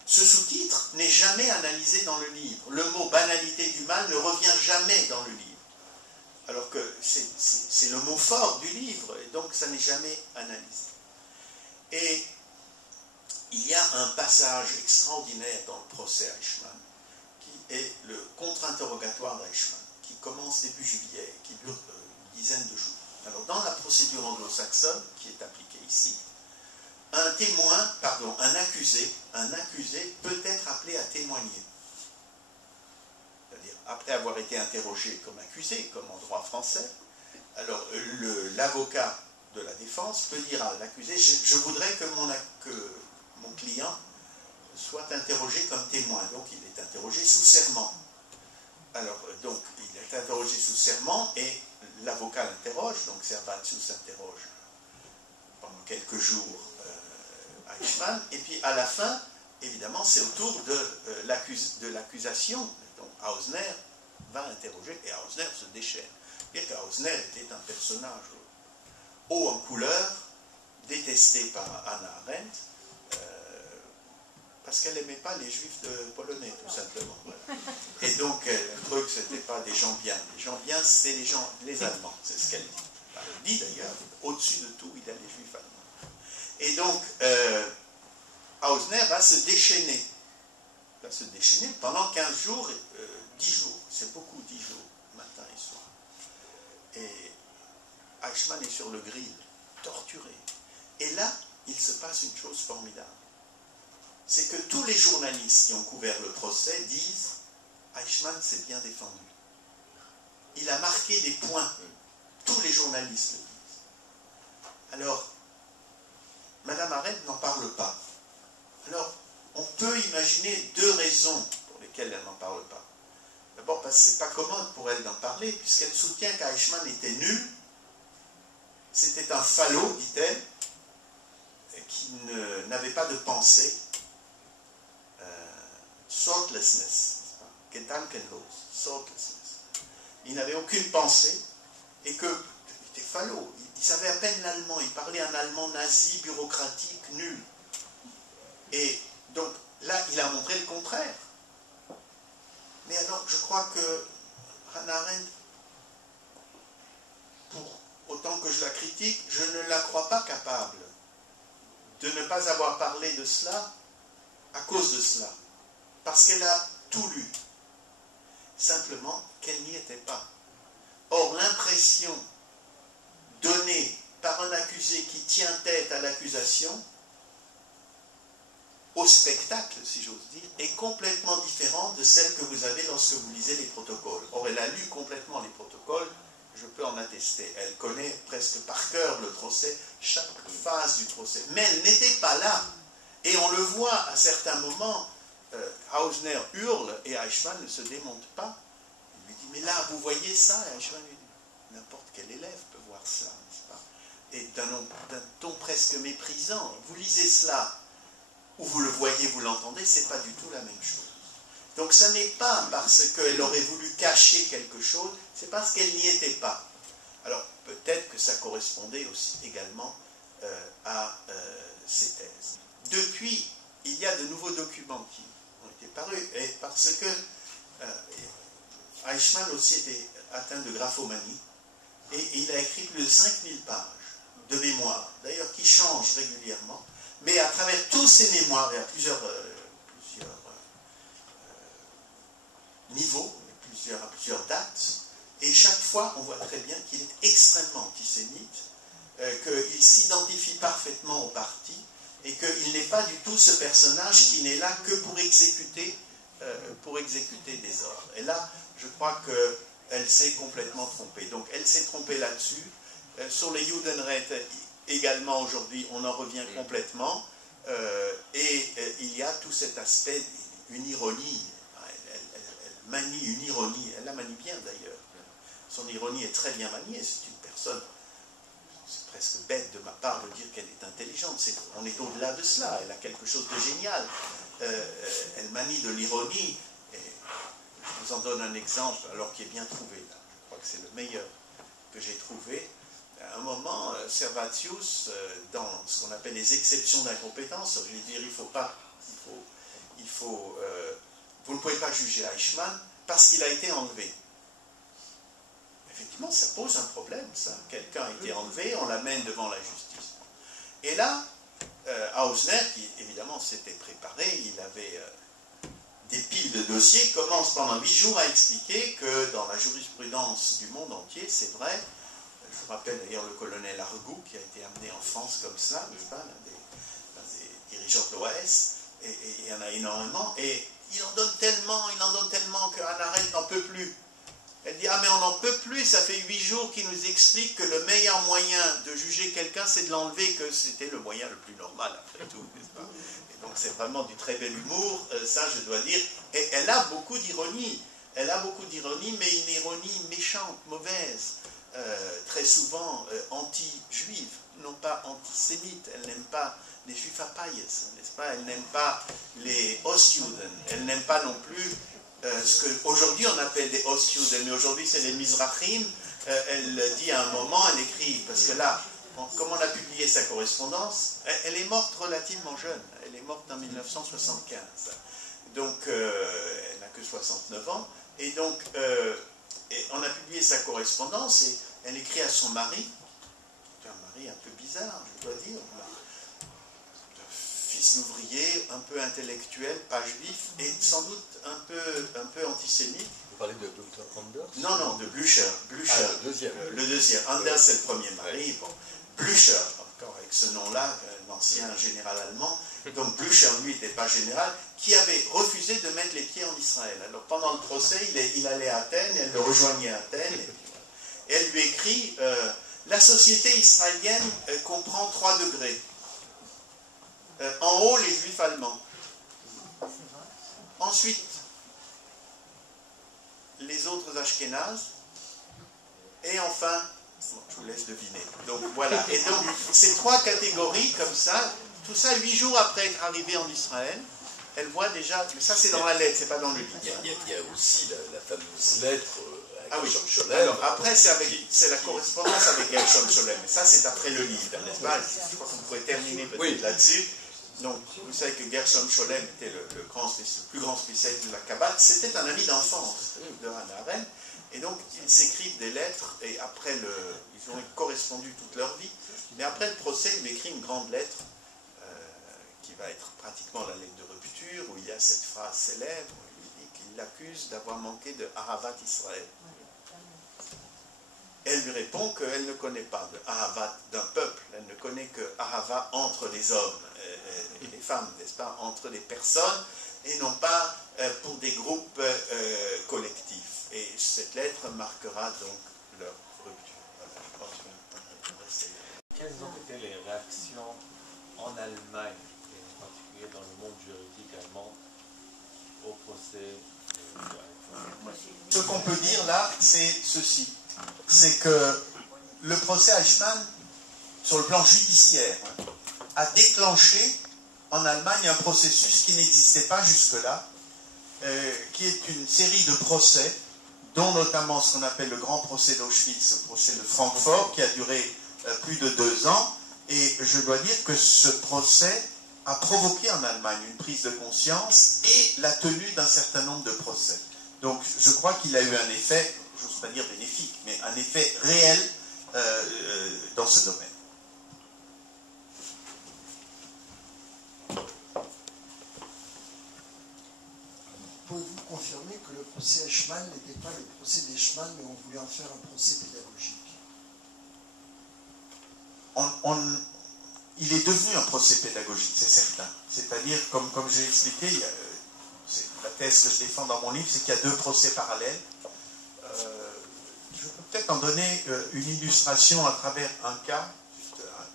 ce sous-titre n'est jamais analysé dans le livre. Le mot banalité du mal ne revient jamais dans le livre. Alors que c'est le mot fort du livre, et donc ça n'est jamais analysé. Et il y a un passage extraordinaire dans le procès Eichmann, qui est le contre-interrogatoire d'Eichmann, qui commence début juillet, qui dure une dizaine de jours. Alors dans la procédure anglo-saxonne, qui est appliquée ici, un accusé peut être appelé à témoigner. C'est-à-dire, après avoir été interrogé comme accusé, comme en droit français, alors l'avocat de la défense peut dire à l'accusé, je voudrais que mon client soit interrogé comme témoin. Donc il est interrogé sous serment. Alors, donc, il est interrogé sous serment et l'avocat l'interroge, donc Servatius interroge pendant quelques jours Eichmann, et puis à la fin, évidemment, c'est au tour de l'accusation. Donc Hausner va interroger, et Hausner se déchaîne. Bien qu'Hausner était un personnage haut en couleur, détesté par Hannah Arendt, parce qu'elle n'aimait pas les juifs polonais, tout simplement. Voilà. Et donc, elle trouvait que ce n'était pas des gens bien. Les gens bien, c'est les Allemands, c'est ce qu'elle dit. Elle dit d'ailleurs, au-dessus de tout, il y a les juifs allemands. Et donc, Hausner va se déchaîner. Va se déchaîner pendant 15 jours, 10 jours. C'est beaucoup, 10 jours, matin et soir. Et Eichmann est sur le grill, torturé. Et là, il se passe une chose formidable. C'est que tous les journalistes qui ont couvert le procès disent Eichmann s'est bien défendu. Il a marqué des points. Tous les journalistes le disent. Alors, Madame Arendt n'en parle pas. Alors, on peut imaginer deux raisons pour lesquelles elle n'en parle pas. D'abord, parce que ce n'est pas commode pour elle d'en parler, puisqu'elle soutient qu'Eichmann était nul. C'était un falot, dit-elle, qui n'avait pas de pensée. Thoughtlessness, Gedankenlos, thoughtlessness. Il n'avait aucune pensée et qu'il était falot. Il savait à peine l'allemand, il parlait un allemand nazi, bureaucratique, nul. Et donc là, il a montré le contraire. Mais alors, je crois que Hannah Arendt, pour autant que je la critique, je ne la crois pas capable de ne pas avoir parlé de cela à cause de cela. Parce qu'elle a tout lu. Simplement qu'elle n'y était pas. Or, l'impression donnée par un accusé qui tient tête à l'accusation, au spectacle, si j'ose dire, est complètement différente de celle que vous avez lorsque vous lisez les protocoles. Or, elle a lu complètement les protocoles, je peux en attester. Elle connaît presque par cœur le procès, chaque phase du procès. Mais elle n'était pas là. Et on le voit à certains moments. Hausner hurle et Eichmann ne se démonte pas. Il lui dit, mais là, vous voyez ça? Et Eichmann lui dit, n'importe quel élève peut voir cela, n'est-ce pas? Et d'un ton presque méprisant, vous lisez cela, ou vous le voyez, vous l'entendez, c'est pas du tout la même chose. Donc ce n'est pas parce qu'elle aurait voulu cacher quelque chose, c'est parce qu'elle n'y était pas. Alors peut-être que ça correspondait aussi également à ses thèses. Depuis, il y a de nouveaux documents qui ont été parus, et parce que Eichmann aussi était atteint de graphomanie, et il a écrit plus de 5000 pages de mémoires, d'ailleurs qui changent régulièrement, mais à travers tous ces mémoires, il y a plusieurs niveaux, à plusieurs dates, et chaque fois on voit très bien qu'il est extrêmement antisémite, qu'il s'identifie parfaitement au parti, et qu'il n'est pas du tout ce personnage qui n'est là que pour exécuter des ordres. Et là, je crois qu'elle s'est complètement trompée. Donc elle s'est trompée là-dessus. Sur les Judenrecht également aujourd'hui, on en revient complètement. Et il y a tout cet aspect, une ironie. Elle manie une ironie. Elle la manie bien d'ailleurs. Son ironie est très bien maniée. C'est une personne, c'est presque bête de ma part de dire qu'elle est intelligente. On est au-delà de cela. Elle a quelque chose de génial. Elle manie de l'ironie. Et je vous en donne un exemple, alors qui est bien trouvé. Là. Je crois que c'est le meilleur que j'ai trouvé. À un moment, Servatius, dans ce qu'on appelle les exceptions d'incompétence, je vais dire, vous ne pouvez pas juger Eichmann parce qu'il a été enlevé. Effectivement, ça pose un problème, ça. Quelqu'un a été enlevé, on l'amène devant la justice. Et là, Hausner, qui évidemment s'était préparé, il avait des piles de dossiers, commence pendant 8 jours à expliquer que dans la jurisprudence du monde entier, c'est vrai. Je vous rappelle d'ailleurs le colonel Argout qui a été amené en France comme ça, n'est-ce pas, l'un des dirigeants de l'OAS, et il y en a énormément, et il en donne tellement qu'Anna Arendt n'en peut plus. Elle dit, ah mais on n'en peut plus, ça fait 8 jours qu'il nous explique que le meilleur moyen de juger quelqu'un, c'est de l'enlever, que c'était le moyen le plus normal, après tout, n'est-ce pas? Et donc c'est vraiment du très bel humour, ça je dois dire, et elle a beaucoup d'ironie, mais une ironie méchante, mauvaise, très souvent anti-juive, non pas antisémite. Elle n'aime pas les juifs à pailles, n'est-ce pas? Elle n'aime pas les Ostjuden, elle n'aime pas non plus ce qu'aujourd'hui on appelle des Ostjuden, mais aujourd'hui c'est les Mizrachim. Elle dit à un moment, elle écrit, parce que là, comme on a publié sa correspondance, elle est morte relativement jeune, elle est morte en 1975, donc elle n'a que 69 ans, et donc on a publié sa correspondance, et elle écrit à son mari, un mari un peu bizarre, je dois dire, fils d'ouvrier, un peu intellectuel, pas juif, et sans doute un peu antisémite. Vous parlez de Dr. Anders? Non, de Blücher. Ah, le deuxième. Le deuxième. Anders, c'est le premier mari. Bon. Blücher, encore avec ce nom-là, l'ancien général allemand. Donc Blücher, lui, n'était pas général, qui avait refusé de mettre les pieds en Israël. Alors pendant le procès, il allait à Athènes, elle le rejoignait à Athènes, et elle lui écrit la société israélienne comprend 3 degrés. En haut, les juifs allemands. Ensuite, les autres ashkénazes. Et enfin, bon, je vous laisse deviner. Donc voilà. Et donc, ces 3 catégories comme ça, tout ça 8 jours après être arrivé en Israël, elle voit déjà, mais ça c'est dans la lettre, c'est pas dans le livre. Il y a aussi la fameuse lettre Ah oui, Gershom Scholem. alors après c'est la correspondance avec Gershom Scholem, mais ça c'est après le livre, n'est-ce pas? Je crois qu'on pourrait terminer peut-être là-dessus. Donc vous savez que Gershom Scholem était le plus grand spécialiste de la Kabbale, c'était un ami d'enfance de Hannah Arendt, et donc ils s'écrivent des lettres, et après ils ont correspondu toute leur vie, mais après le procès, il lui écrit une grande lettre, qui va être pratiquement la lettre de rupture, où il y a cette phrase célèbre, où il dit qu'il l'accuse d'avoir manqué de Ahavat Israël. Elle lui répond qu'elle ne connaît pas de Ahavat d'un peuple, elle ne connaît que Ahava entre les hommes et les femmes, n'est-ce pas, entre les personnes, et non pas pour des groupes collectifs. Et cette lettre marquera donc leur rupture. Voilà, je pense qu'on peut rester là. Quelles ont été les réactions en Allemagne, et en particulier dans le monde juridique allemand, au procès de... Ce qu'on peut dire là, c'est ceci. C'est que le procès Eichmann, sur le plan judiciaire, a déclenché en Allemagne un processus qui n'existait pas jusque-là, qui est une série de procès, dont notamment ce qu'on appelle le grand procès d'Auschwitz, le procès de Francfort, qui a duré plus de 2 ans. Et je dois dire que ce procès a provoqué en Allemagne une prise de conscience et la tenue d'un certain nombre de procès. Donc je crois qu'il a eu un effet, j'ose pas dire bénéfique, mais un effet réel dans ce domaine. Pouvez-vous confirmer que le procès Eichmann n'était pas le procès d'Eichmann, mais on voulait en faire un procès pédagogique? Il est devenu un procès pédagogique, c'est certain. C'est-à-dire, comme j'ai expliqué, c'est la thèse que je défends dans mon livre, c'est qu'il y a 2 procès parallèles. Je peux peut-être en donner une illustration à travers un cas,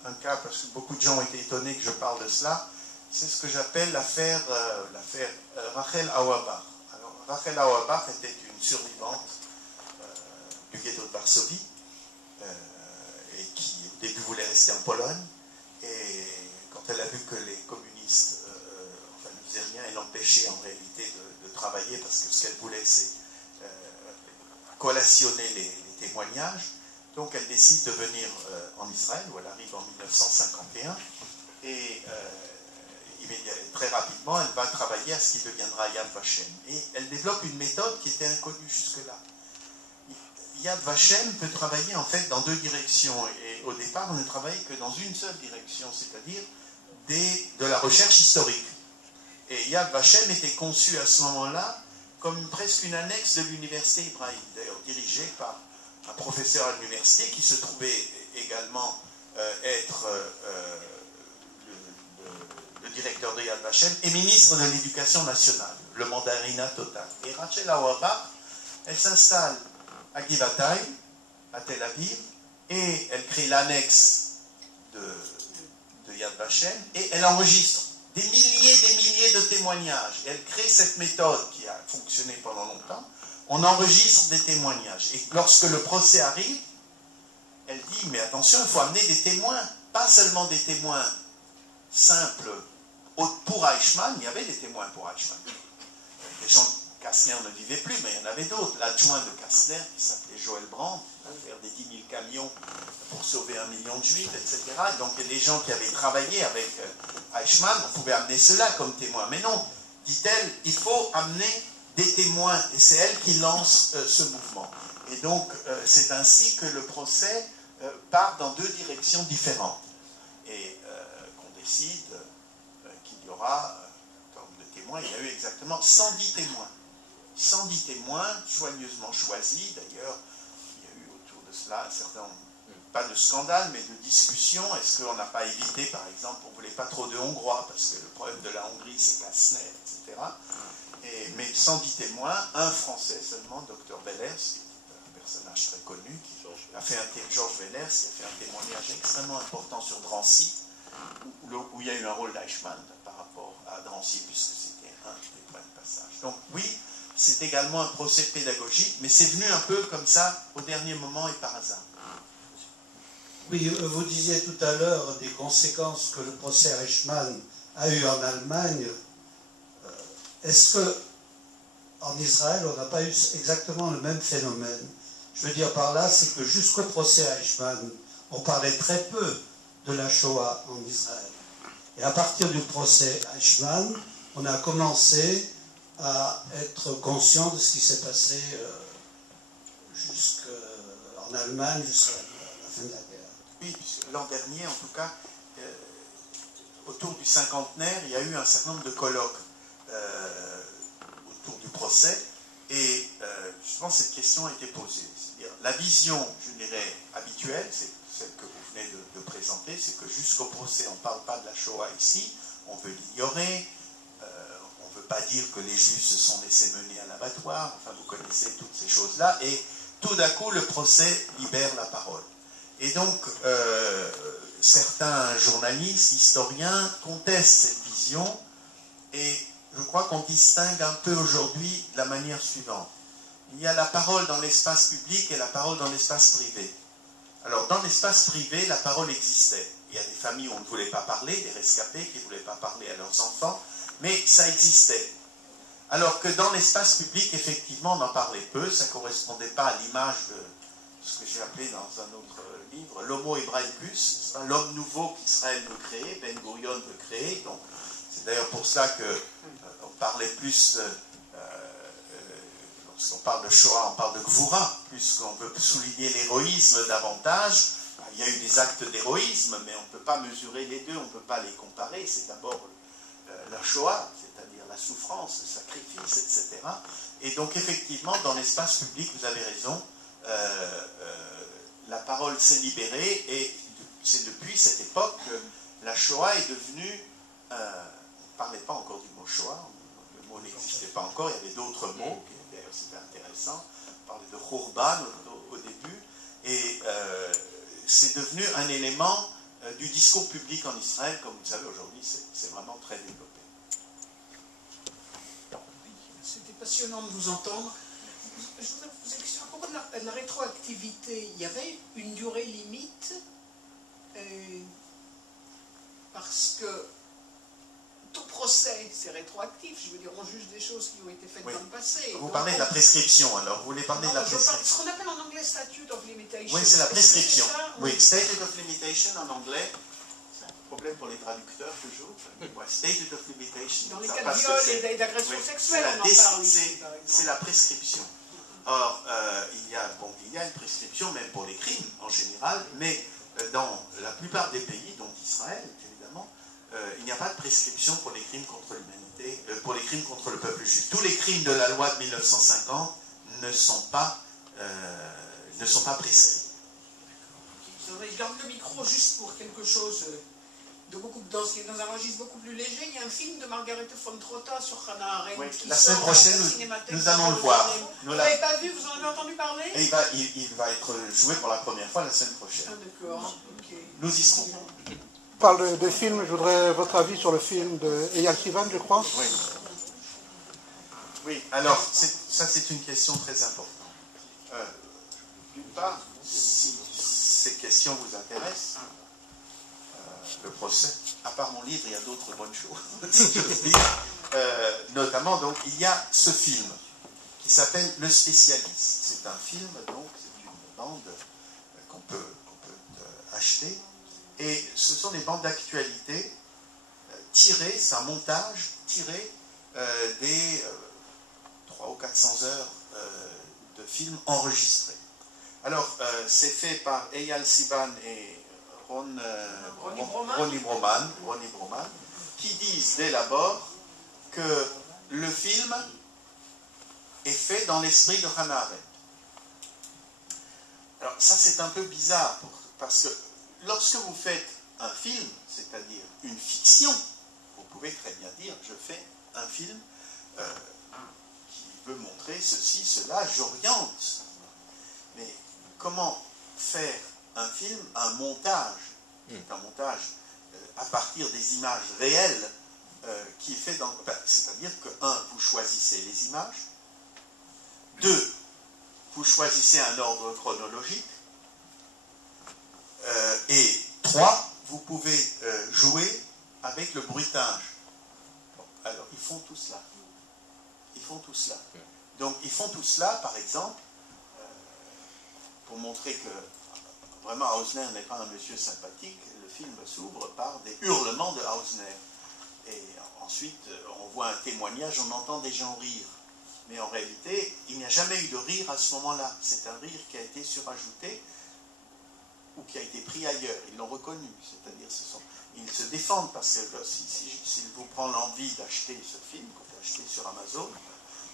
parce que beaucoup de gens ont été étonnés que je parle de cela. C'est ce que j'appelle l'affaire Rachel Auerbach. Alors, Rachel Auerbach était une survivante du ghetto de Varsovie, et qui au début voulait restée en Pologne, et quand elle a vu que les communistes ne faisaient rien, elle l'empêchait en réalité de travailler, parce que ce qu'elle voulait, c'est collationner les témoignages. Donc elle décide de venir en Israël, où elle arrive en 1951, et très rapidement, elle va travailler à ce qui deviendra Yad Vashem. Et elle développe une méthode qui était inconnue jusque-là. Yad Vashem peut travailler en fait dans deux directions, et au départ, on ne travaillait que dans une seule direction, c'est-à-dire de la recherche historique. Et Yad Vashem était conçu à ce moment-là comme presque une annexe de l'université hébraïque, d'ailleurs dirigée par un professeur à l'université qui se trouvait également être le directeur de Yad Vashem et ministre de l'Éducation nationale, le mandarinat total. Et Rachel Auerbach, elle s'installe à Givatay, à Tel Aviv, et elle crée l'annexe de Yad Vashem, et elle enregistre des milliers de témoignages. Et elle crée cette méthode qui a fonctionné pendant longtemps. On enregistre des témoignages. Et lorsque le procès arrive, elle dit, mais attention, il faut amener des témoins, pas seulement des témoins simples. Pour Eichmann, il y avait des témoins pour Eichmann. Les gens, Kastner ne vivait plus, mais il y en avait d'autres. L'adjoint de Kastner, qui s'appelait Joël Brandt, faire des 10 000 camions pour sauver 1 million de juifs, etc. Et donc il y a des gens qui avaient travaillé avec Eichmann, on pouvait amener cela comme témoins. Mais non, dit-elle, il faut amener des témoins, et c'est elle qui lance ce mouvement. Et donc c'est ainsi que le procès part dans deux directions différentes. Et qu'on décide qu'il y aura, en termes de témoins, il y a eu exactement 110 témoins. 110 témoins, soigneusement choisis. D'ailleurs, il y a eu autour de cela un certain nombre, pas de scandale, mais de discussions. Est-ce qu'on n'a pas évité, par exemple, on ne voulait pas trop de Hongrois, parce que le problème de la Hongrie, c'est Kastner, etc. Mais 110 témoins, un Français seulement, Dr Wellers, qui est un personnage très connu, qui a fait Georges Wellers, qui a fait un témoignage extrêmement important sur Drancy, où il y a eu un rôle d'Eichmann par rapport à Drancy, puisque c'était un des points de passage. Donc oui, c'est également un procès pédagogique, mais c'est venu un peu comme ça, au dernier moment et par hasard. Oui, vous disiez tout à l'heure des conséquences que le procès Eichmann a eu en Allemagne. Est-ce qu'en Israël, on n'a pas eu exactement le même phénomène? Je veux dire par là, c'est que jusqu'au procès Eichmann, on parlait très peu de la Shoah en Israël. Et à partir du procès Eichmann, on a commencé à être conscient de ce qui s'est passé en Allemagne jusqu'à la fin de la guerre. Oui, l'an dernier, en tout cas, autour du cinquantenaire, il y a eu un certain nombre de colloques autour du procès, et justement cette question a été posée. C'est-à-dire, la vision, je dirais, habituelle, c'est celle que vous venez de présenter, c'est que jusqu'au procès, on ne parle pas de la Shoah ici, on veut l'ignorer, on ne veut pas dire que les Juifs se sont laissés mener à l'abattoir, enfin vous connaissez toutes ces choses-là, et tout d'un coup, le procès libère la parole. Et donc, certains journalistes, historiens, contestent cette vision, et je crois qu'on distingue un peu aujourd'hui de la manière suivante. Il y a la parole dans l'espace public et la parole dans l'espace privé. Alors, dans l'espace privé, la parole existait. Il y a des familles où on ne voulait pas parler, des rescapés qui ne voulaient pas parler à leurs enfants, mais ça existait. Alors que dans l'espace public, effectivement, on en parlait peu, ça ne correspondait pas à l'image de ce que j'ai appelé dans un autre livre, l'homo hebraicus, l'homme nouveau qu'Israël veut créer, Ben Gurion veut créer. Donc, c'est d'ailleurs pour ça qu'on parlait plus, lorsqu'on parle de Shoah, on parle de Gvura, puisqu'on veut souligner l'héroïsme davantage. Il y a eu des actes d'héroïsme, mais on ne peut pas mesurer les deux, on ne peut pas les comparer. C'est d'abord la Shoah, c'est-à-dire la souffrance, le sacrifice, etc. Et donc, effectivement, dans l'espace public, vous avez raison, la parole s'est libérée, et c'est depuis cette époque que la Shoah est devenue... on ne parlait pas encore du mot Shoah, le mot n'existait pas encore, il y avait d'autres mots, d'ailleurs c'était intéressant, on parlait de Khurban au début, et c'est devenu un élément du discours public en Israël, comme vous le savez aujourd'hui, c'est vraiment très développé. C'était passionnant de vous entendre. Je voudrais vous expliquer à propos de la rétroactivité. Il y avait une durée limite parce que tout procès, c'est rétroactif. Je veux dire, on juge des choses qui ont été faites dans le passé. Vous parlez de la prescription, alors. Vous voulez parler de la prescription? Ce qu'on appelle en anglais statute of limitation. Oui, c'est la prescription. Oui, statute of limitation en anglais. C'est un problème pour les traducteurs toujours. Ouais, statute of limitation. Dans les cas de viol et d'agression sexuelle, on en parle ici, par exemple. C'est la prescription. Or, il y a une prescription même pour les crimes en général, mais dans la plupart des pays, dont Israël, évidemment, il n'y a pas de prescription pour les crimes contre l'humanité, pour les crimes contre le peuple juif. Tous les crimes de la loi de 1950 ne sont pas prescrits. Je garde le micro juste pour quelque chose dans un registre beaucoup plus léger. Il y a un film de Margaret von Trotta sur Hannah Arendt. Oui, qui la semaine prochaine, nous allons le voir. Vous l'avez pas vu? Vous en avez entendu parler? Et il va être joué pour la première fois la semaine prochaine. Ah, d'accord. Okay. Nous y serons. On parle de films, je voudrais votre avis sur le film de Eyal Sivan, je crois. Oui. Oui, alors, ça c'est une question très importante. D'une part, si ces questions vous intéressent, le procès, à part mon livre, il y a d'autres bonnes choses, si j'ose dire. Notamment, donc, il y a ce film qui s'appelle Le Spécialiste. C'est un film, donc, c'est une bande qu'on peut acheter. Et ce sont des bandes d'actualité tirées, c'est un montage tiré des 300 ou 400 heures de films enregistrés. Alors, c'est fait par Eyal Sivan et Ronnie Broman, qui disent dès l'abord que le film est fait dans l'esprit de Hannah Arendt. Alors, ça, c'est un peu bizarre, parce que lorsque vous faites un film, c'est-à-dire une fiction, vous pouvez très bien dire, je fais un film qui veut montrer ceci, cela, j'oriente. Mais comment faire un film, un montage à partir des images réelles qui est fait dans... c'est-à-dire que, 1, vous choisissez les images, 2, vous choisissez un ordre chronologique, et 3, vous pouvez jouer avec le bruitage. Bon, alors, ils font tout cela. Donc, ils font tout cela, par exemple, pour montrer que, vraiment, Hausner n'est pas un monsieur sympathique. Le film s'ouvre par des hurlements de Hausner. Et ensuite, on voit un témoignage, on entend des gens rire. Mais en réalité, il n'y a jamais eu de rire à ce moment-là. C'est un rire qui a été surajouté ou qui a été pris ailleurs. Ils l'ont reconnu. C'est-à-dire, ils se défendent parce que s'il vous prend l'envie d'acheter ce film, qu'on peut acheter sur Amazon,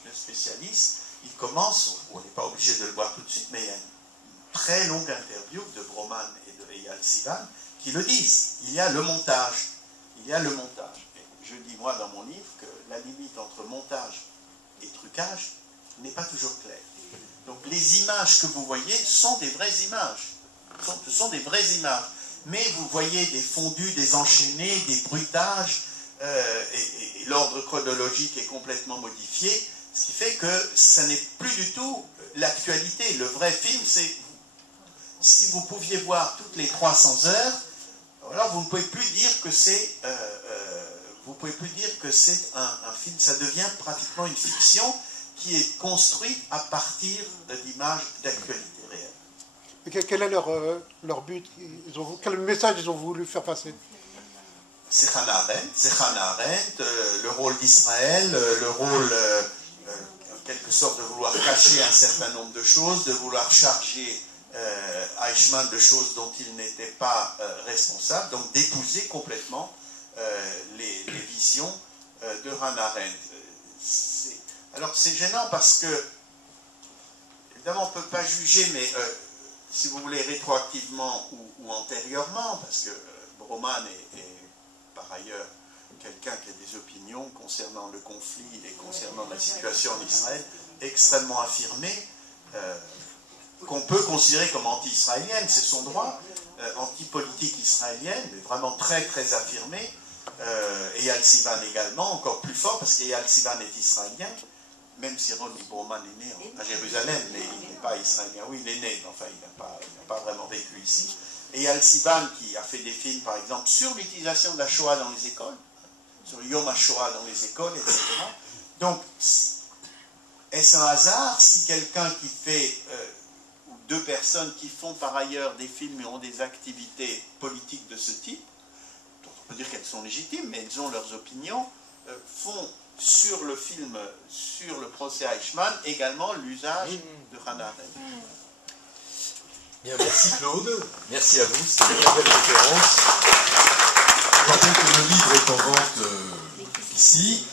le spécialiste, il commence, on n'est pas obligé de le voir tout de suite, mais il y a une très longue interview de Broman et de Eyal Sivan qui le disent. Il y a le montage. Et je dis, moi, dans mon livre, que la limite entre montage et trucage n'est pas toujours claire. Donc, les images que vous voyez sont des vraies images. Ce sont des vraies images. Mais vous voyez des fondus, des enchaînés, des bruitages, et l'ordre chronologique est complètement modifié, ce qui fait que ça n'est plus du tout l'actualité. Le vrai film, c'est... Si vous pouviez voir toutes les 300 heures, alors vous ne pouvez plus dire que c'est... un film. Ça devient pratiquement une fiction qui est construite à partir d'images d'actualité réelle. Et quel est leur but? Quel message ils ont voulu faire passer? C'est Hannah Arendt, le rôle d'Israël, le rôle, en quelque sorte, de vouloir cacher un certain nombre de choses, de vouloir charger Eichmann de choses dont il n'était pas responsable, donc d'épouser complètement les visions de Hannah Arendt. Alors c'est gênant parce que, évidemment, on ne peut pas juger, mais si vous voulez, rétroactivement ou antérieurement, parce que Broman est par ailleurs quelqu'un qui a des opinions concernant le conflit et concernant la situation en Israël extrêmement affirmées, qu'on peut considérer comme anti-israélienne, c'est son droit, anti-politique israélienne, mais vraiment très très affirmée. Eyal Sivan également, encore plus fort, parce qu'Eyal Sivan est israélien, même si Ronnie Broman est né à Jérusalem, mais il n'est pas israélien. Oui, il est né, mais enfin, il n'a pas vraiment vécu ici. Et il y a le Siban qui a fait des films, par exemple, sur l'utilisation de la Shoah dans les écoles, sur Yom HaShoah dans les écoles, etc. Donc, est-ce un hasard si quelqu'un qui fait, ou deux personnes qui font par ailleurs des films et ont des activités politiques de ce type, dont on peut dire qu'elles sont légitimes, mais elles ont leurs opinions, font sur le film, sur le procès Eichmann, également l'usage de Hannah Arendt. Bien, merci Claude, merci à vous, c'était une très belle conférence. Je rappelle que le livre est en vente ici.